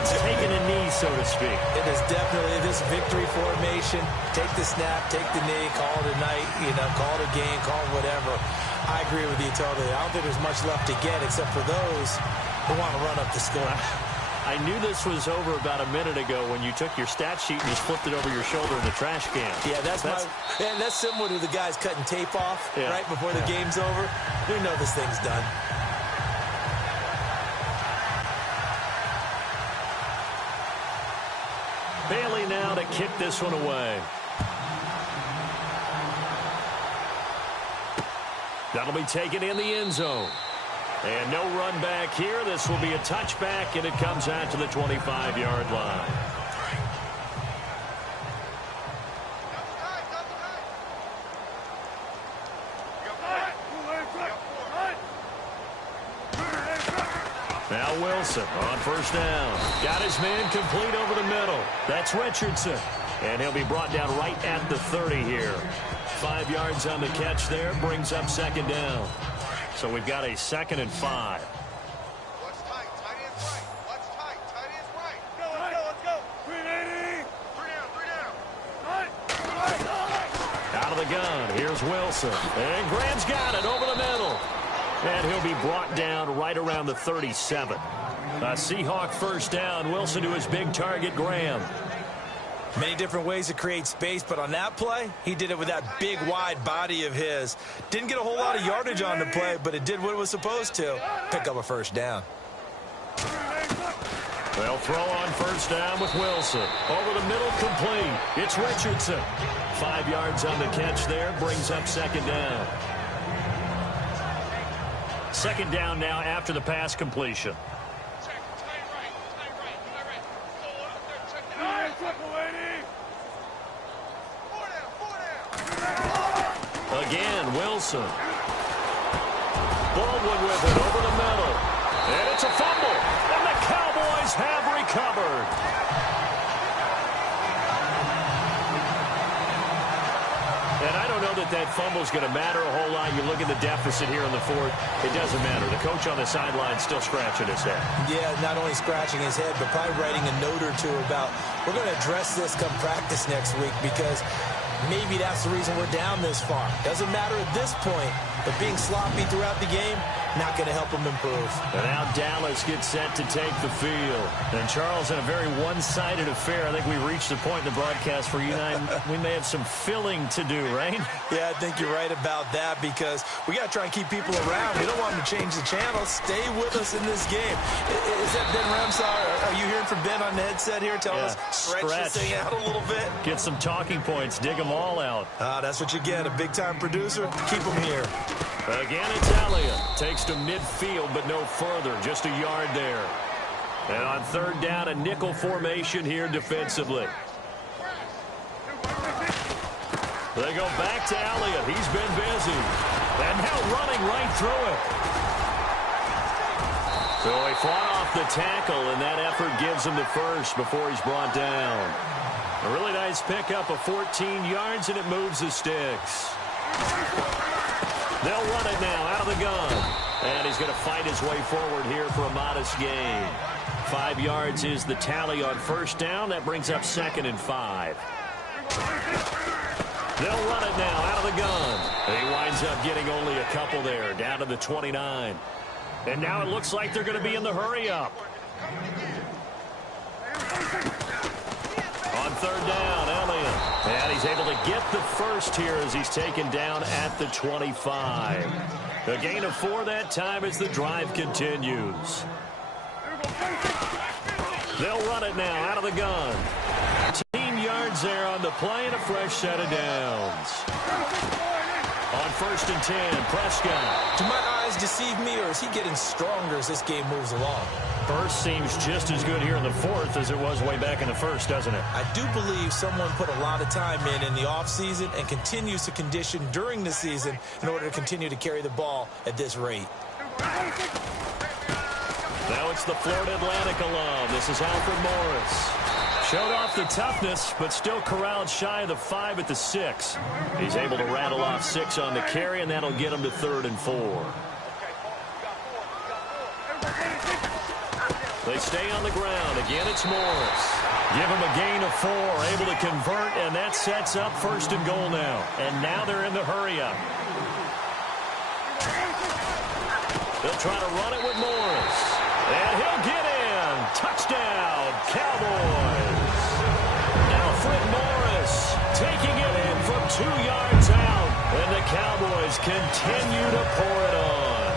It's taken a knee, so to speak. It is definitely this victory formation. Take the snap, take the knee, call it a night, call it a game, call it whatever. I agree with you totally. I don't think there's much left to get except for those who want to run up the score. I knew this was over about a minute ago when you took your stat sheet and just flipped it over your shoulder in the trash can. Yeah, that's similar to the guys cutting tape off right before the game's over. We know this thing's done. Bailey now to kick this one away. That'll be taken in the end zone. And no run back here. This will be a touchback, and it comes out to the 25-yard line. Now Wilson on first down. Got his man complete over the middle. That's Richardson. And he'll be brought down right at the 30 here. 5 yards on the catch there. Brings up second down. So we've got a 2nd and 5. What's tight? Tight end's right. What's tight? Tight end's right. Let's go. 380. 3 down. Out of the gun. Here's Wilson. And Graham's got it over the middle. And he'll be brought down right around the 37. A Seahawk first down. Wilson to his big target, Graham. Many different ways to create space, but on that play, he did it with that big, wide body of his. Didn't get a whole lot of yardage on the play, but it did what it was supposed to. Pick up a first down. They'll throw on first down with Wilson. Over the middle, complete. It's Richardson. 5 yards on the catch there. Brings up second down. Second down now after the pass completion. Again, Wilson. Baldwin with it over the middle. And it's a fumble. And the Cowboys have recovered. And I don't know that fumble's going to matter a whole lot. You look at the deficit here in the fourth. It doesn't matter. The coach on the sideline still scratching his head. Yeah, not only scratching his head, but probably writing a note or two about, we're going to address this come practice next week because maybe that's the reason we're down this far. Doesn't matter at this point, but being sloppy throughout the game, not going to help him improve. And now Dallas gets set to take the field. And Charles, in a very one-sided affair, I think we reached the point in the broadcast where you and I, we may have some filling to do, right? Yeah, I think you're right about that because we got to try and keep people around. We don't want them to change the channel. Stay with us in this game. Is that Ben Ramsar? Are you hearing from Ben on the headset here telling us stretch this thing out a little bit? Get some talking points. Dig them all out. That's what you get. A big-time producer. Keep them here. Again, it's Elliott. Takes to midfield, but no further. Just a yard there. And on third down, a nickel formation here defensively. They go back to Elliott. He's been busy. And now running right through it. So he fought off the tackle, and that effort gives him the first before he's brought down. A really nice pickup of 14 yards, and it moves the sticks. They'll run it now out of the gun. And he's going to fight his way forward here for a modest gain. 5 yards is the tally on first down. That brings up 2nd and 5. They'll run it now out of the gun. And he winds up getting only a couple there, down to the 29. And now it looks like they're going to be in the hurry-up. On third down, Elliott. And he's able to get the first here as he's taken down at the 25. A gain of 4 that time as the drive continues. They'll run it now out of the gun. 18 yards there on the play and a fresh set of downs. On 1st and 10, Prescott. Do my eyes deceive me, or is he getting stronger as this game moves along? First seems just as good here in the 4th as it was way back in the 1st, doesn't it? I do believe someone put a lot of time in the offseason and continues to condition during the season in order to continue to carry the ball at this rate. Now it's the Florida Atlantic alum. This is Alfred Morris. Showed off the toughness, but still corralled shy of the 5 at the 6. He's able to rattle off 6 on the carry, and that'll get him to 3rd and 4. They stay on the ground. Again, it's Morris. Give him a gain of 4, able to convert, and that sets up 1st and goal now. And now they're in the hurry-up. They'll try to run it with Morris. And he'll get in. Touchdown, Cowboys. Alfred Morris taking it in from 2 yards out. And the Cowboys continue to pour it on.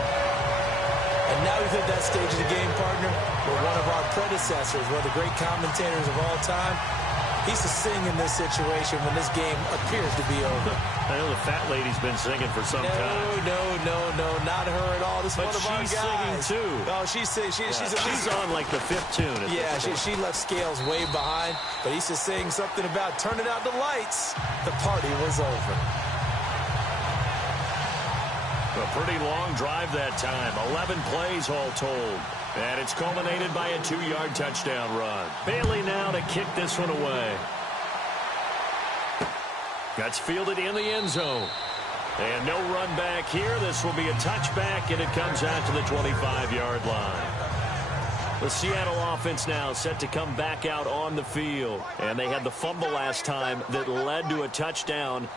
And now we've hit that stage of the game, partner, where one of our predecessors, one of the great commentators of all time, he used to sing in this situation when this game appears to be over. I know the fat lady's been singing for some time. No, not her at all. This is one of our guys. She's singing too. Oh, she's on like the 5th tune. Yeah, she left Scales way behind, but he used to sing something about turning out the lights. The party was over. A pretty long drive that time. 11 plays all told. And it's culminated by a 2-yard touchdown run. Bailey now to kick this one away. That's fielded in the end zone. And no run back here. This will be a touchback, and it comes out to the 25-yard line. The Seattle offense now set to come back out on the field. And they had the fumble last time that led to a touchdown.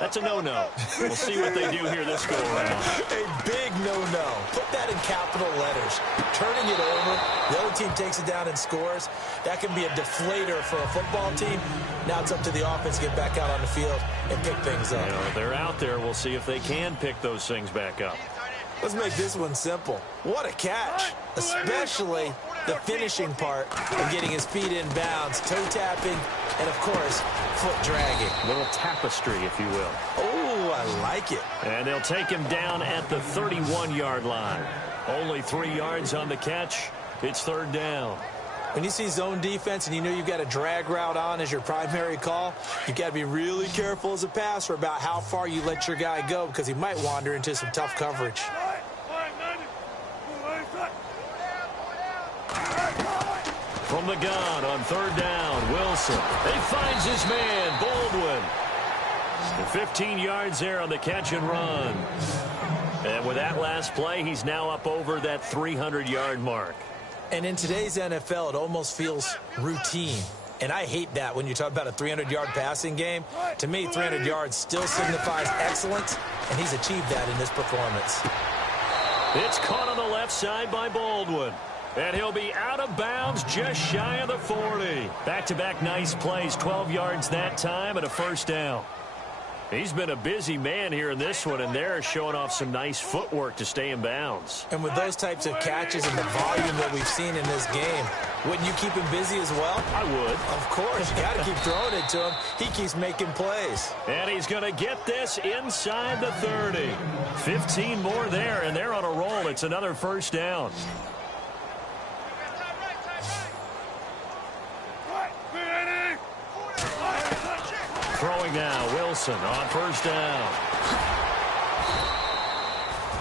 That's a no-no. We'll see what they do here this go-around. A big no-no. Put that in capital letters. Turning it over, the other team takes it down and scores. That can be a deflator for a football team. Now it's up to the offense to get back out on the field and pick things up. You know, they're out there. We'll see if they can pick those things back up. Let's make this one simple. What a catch, especially the finishing part of getting his feet in bounds, toe tapping, and, of course, foot dragging. A little tapestry, if you will. Oh, I like it. And they'll take him down at the 31-yard line. Only 3 yards on the catch. It's 3rd down. When you see zone defense and you know you've got a drag route on as your primary call, you've got to be really careful as a passer about how far you let your guy go because he might wander into some tough coverage. From the gun on 3rd down, Wilson. He finds his man, Baldwin. 15 yards there on the catch and run. And with that last play, he's now up over that 300-yard mark. And in today's NFL, it almost feels routine. And I hate that when you talk about a 300-yard passing game. To me, 300 yards still signifies excellence, and he's achieved that in this performance. It's caught on the left side by Baldwin. And he'll be out of bounds just shy of the 40. Back-to-back nice plays, 12 yards that time and a first down. He's been a busy man here in this one, and they're showing off some nice footwork to stay in bounds. And with those types of catches and the volume that we've seen in this game, wouldn't you keep him busy as well? I would. Of course. You got to keep throwing it to him. He keeps making plays. And he's going to get this inside the 30. 15 more there, and they're on a roll. It's another first down. Throwing now, Wilson on first down.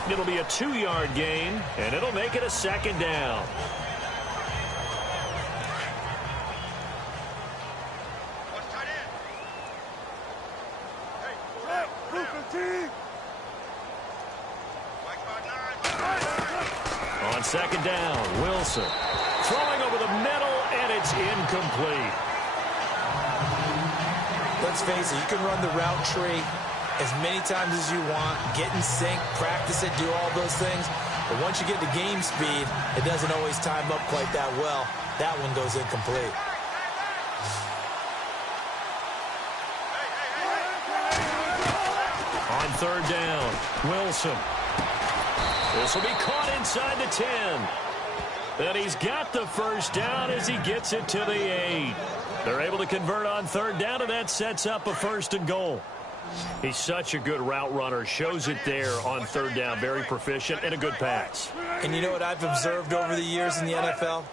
It'll be a 2-yard gain, and it'll make it a second down. On second down, Wilson throwing over the middle, and it's incomplete. Let's face it, you can run the route tree as many times as you want, get in sync, practice it, do all those things. But once you get to game speed, it doesn't always time up quite that well. That one goes incomplete. On third down, Wilson. This will be caught inside the 10. And he's got the first down as he gets it to the 8. They're able to convert on third down, and that sets up a first and goal. He's such a good route runner. Shows it there on third down. Very proficient and a good pass. And you know what I've observed over the years in the NFL?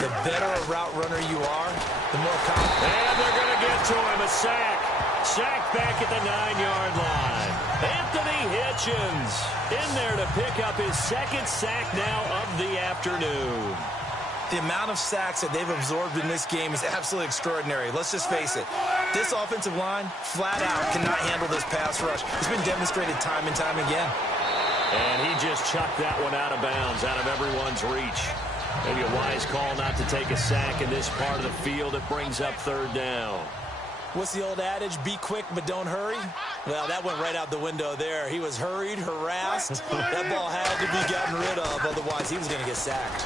The better a route runner you are, the more confident. And they're going to get to him. A sack. Sack back at the 9-yard line. Anthony Hitchens in there to pick up his second sack now of the afternoon. The amount of sacks that they've absorbed in this game is absolutely extraordinary. Let's just face it. This offensive line, flat out, cannot handle this pass rush. It's been demonstrated time and time again. And he just chucked that one out of bounds, out of everyone's reach. Maybe a wise call not to take a sack in this part of the field. It brings up third down. What's the old adage? Be quick, but don't hurry? Well, that went right out the window there. He was hurried, harassed. That ball had to be gotten rid of, otherwise he was going to get sacked.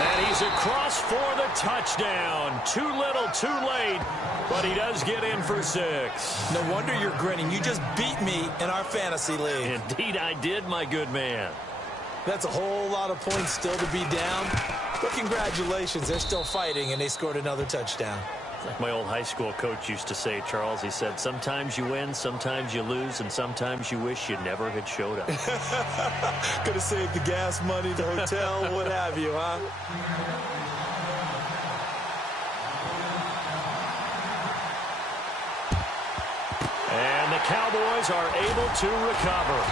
And he's across for the touchdown. Too little, too late, but he does get in for 6. No wonder you're grinning. You just beat me in our fantasy league. Indeed I did, my good man. That's a whole lot of points still to be down. But congratulations, they're still fighting, and they scored another touchdown. Like my old high school coach used to say, Charles, he said, sometimes you win, sometimes you lose, and sometimes you wish you never had showed up. Could have saved the gas money, the hotel, what have you, huh? And the Cowboys are able to recover.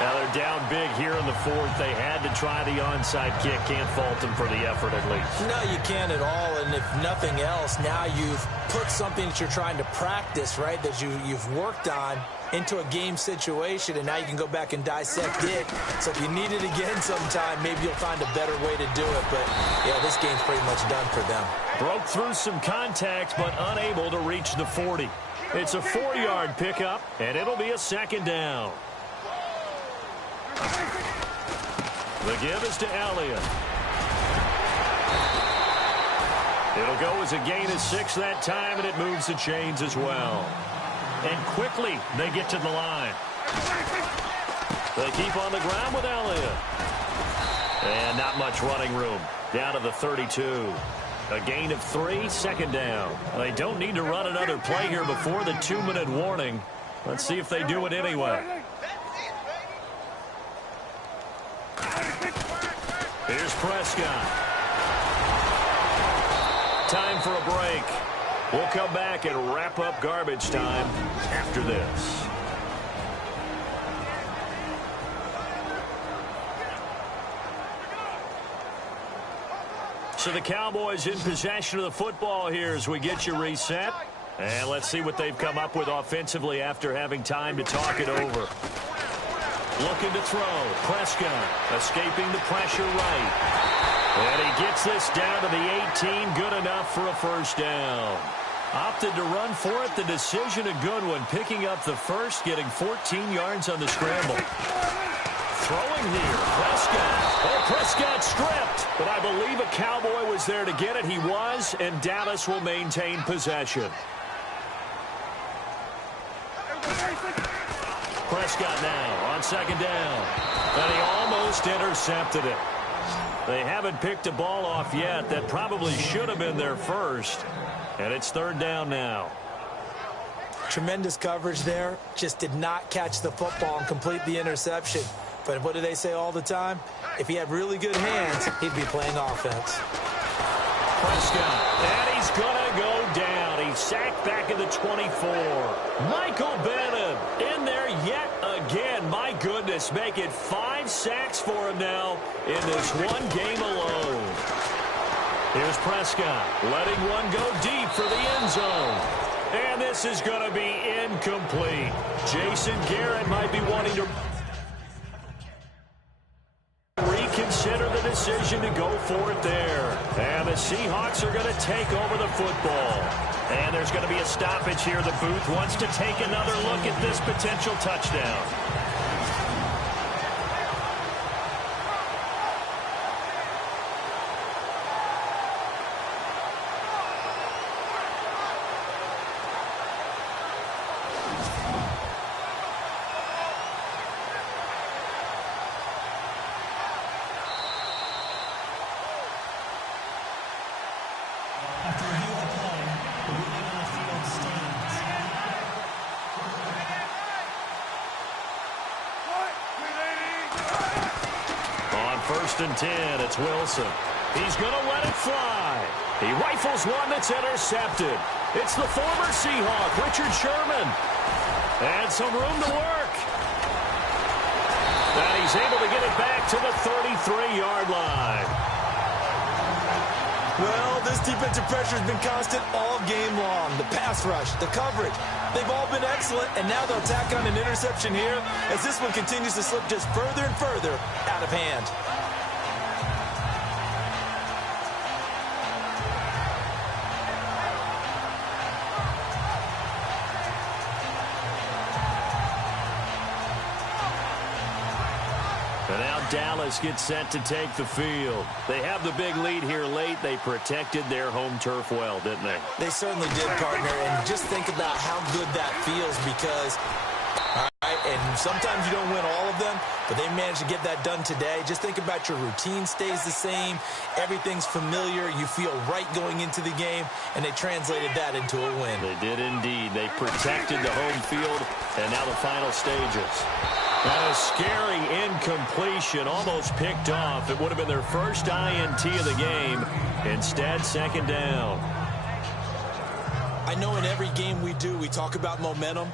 Now they're down big here in the 4th. They had to try the onside kick. Can't fault them for the effort at least. No, you can't at all. And if nothing else, now you've put something that you're trying to practice, right, that you've worked on into a game situation, and now you can go back and dissect it. So if you need it again sometime, maybe you'll find a better way to do it. But, yeah, this game's pretty much done for them. Broke through some contact, but unable to reach the 40. It's a 4-yard pickup, and it'll be a second down. The give is to Elliott. It'll go as a gain of 6 that time, and it moves the chains as well. And quickly, they get to the line. They keep on the ground with Elliott. And not much running room. Down to the 32. A gain of 3, second down. They don't need to run another play here before the 2-minute warning. Let's see if they do it anyway. Here's Prescott. Time for a break. We'll come back and wrap up garbage time after this. So the Cowboys in possession of the football here as we get you reset. And let's see what they've come up with offensively after having time to talk it over. Looking to throw. Prescott escaping the pressure right. And he gets this down to the 18. Good enough for a first down. Opted to run for it. The decision a good one. Picking up the first, getting 14 yards on the scramble. Throwing here, Prescott. Oh, Prescott stripped. But I believe a Cowboy was there to get it. He was, and Dallas will maintain possession. Prescott now on second down. And he almost intercepted it. They haven't picked a ball off yet. That probably should have been their first. And it's third down now. Tremendous coverage there. Just did not catch the football and complete the interception. But what do they say all the time? If he had really good hands, he'd be playing offense. Prescott, and he's going to go down. He's sacked back at the 24. Michael Bennett in there yet again. My goodness, make it 5 sacks for him now in this one game alone. Here's Prescott, letting one go deep for the end zone. And this is going to be incomplete. Jason Garrett might be wanting to reconsider the decision to go for it there. And the Seahawks are going to take over the football. And there's going to be a stoppage here. The booth wants to take another look at this potential touchdown. After review of the play, the ruling on the field stands. On 1st and 10, it's Wilson. He's going to let it fly. He rifles one that's intercepted. It's the former Seahawk, Richard Sherman. And some room to work. And he's able to get it back to the 33-yard line. Well, this defensive pressure has been constant all game long. The pass rush, the coverage, they've all been excellent, and now they'll tack on an interception here as this one continues to slip just further and further out of hand. And now Dallas gets set to take the field. They have the big lead here late. They protected their home turf well, didn't they? They certainly did, partner, and just think about how good that feels because, all right, and sometimes you don't win all of them, but they managed to get that done today. Just think about your routine stays the same. Everything's familiar. You feel right going into the game, and they translated that into a win. They did indeed. They protected the home field, and now the final stages. And a scary incompletion, almost picked off. It would have been their first INT of the game. Instead, second down. I know in every game we do, we talk about momentum.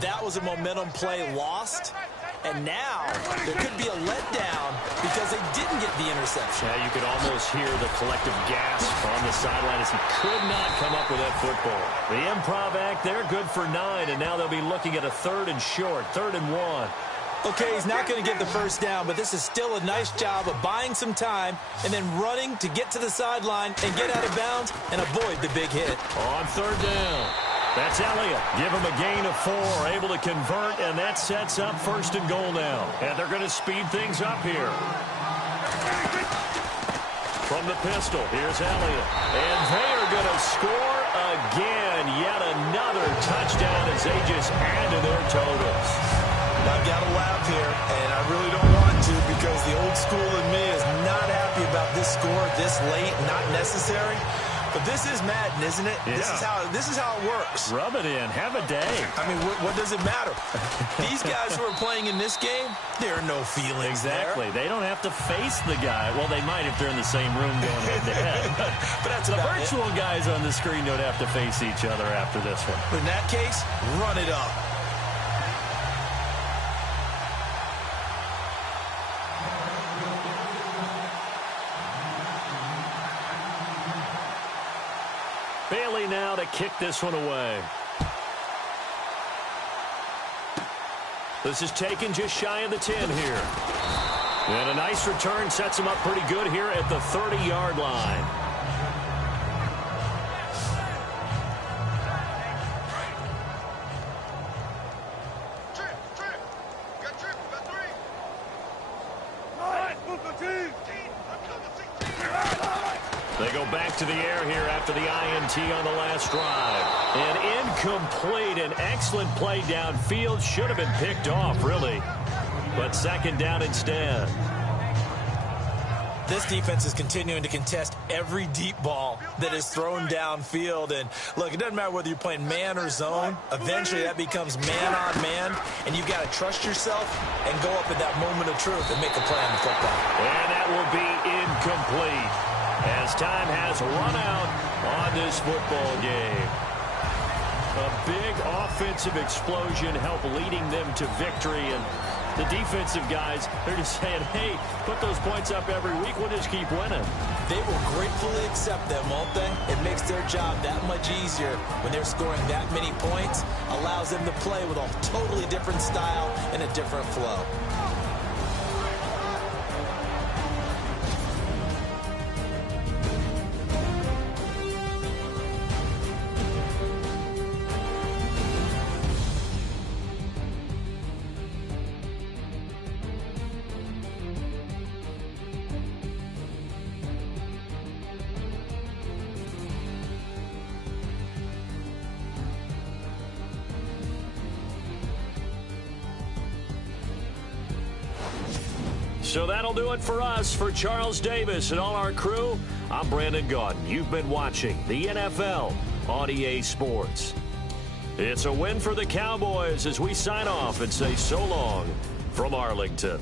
That was a momentum play lost. And now there could be a letdown because they didn't get the interception. Yeah, you could almost hear the collective gasp on the sideline as he could not come up with that football. The improv act, they're good for 9, and now they'll be looking at a 3rd and short, 3rd and 1. Okay, he's not going to get the first down, but this is still a nice job of buying some time and then running to get to the sideline and get out of bounds and avoid the big hit. On 3rd down, that's Elliott. Give him a gain of 4, able to convert, and that sets up 1st and goal now. And they're going to speed things up here. From the pistol, here's Elliott. And they are going to score again. Yet another touchdown as they just add to their totals. I've got to laugh here, and I really don't want to because the old school in me is not happy about this score this late, not necessary. But this is Madden, isn't it? Yeah. This is how it works. Rub it in. Have a day. I mean, what does it matter? These guys who are playing in this game, there are no feelings Exactly. there. They don't have to face the guy. Well, they might if they're in the same room going head-to-head. But that's the about virtual guys on the screen don't have to face each other after this one. In that case, run it up. Bailey now to kick this one away. This is taken just shy of the 10 here. And a nice return sets him up pretty good here at the 30-yard line. They go back to the air here after the INT on the last drive. An incomplete and excellent play downfield. Should have been picked off, really. But second down instead. This defense is continuing to contest every deep ball that is thrown downfield. And, look, it doesn't matter whether you're playing man or zone. Eventually, that becomes man-on-man, and you've got to trust yourself and go up at that moment of truth and make a play on the football. And that will be incomplete as time has run out on this football game. A big offensive explosion helped leading them to victory, and the defensive guys, they're just saying, hey, put those points up every week. We'll just keep winning. They will gratefully accept them, won't they? It makes their job that much easier when they're scoring that many points. Allows them to play with a totally different style and a different flow. So that'll do it for us. For Charles Davis and all our crew, I'm Brandon Gaudin. You've been watching the NFL on EA Sports. It's a win for the Cowboys as we sign off and say so long from Arlington.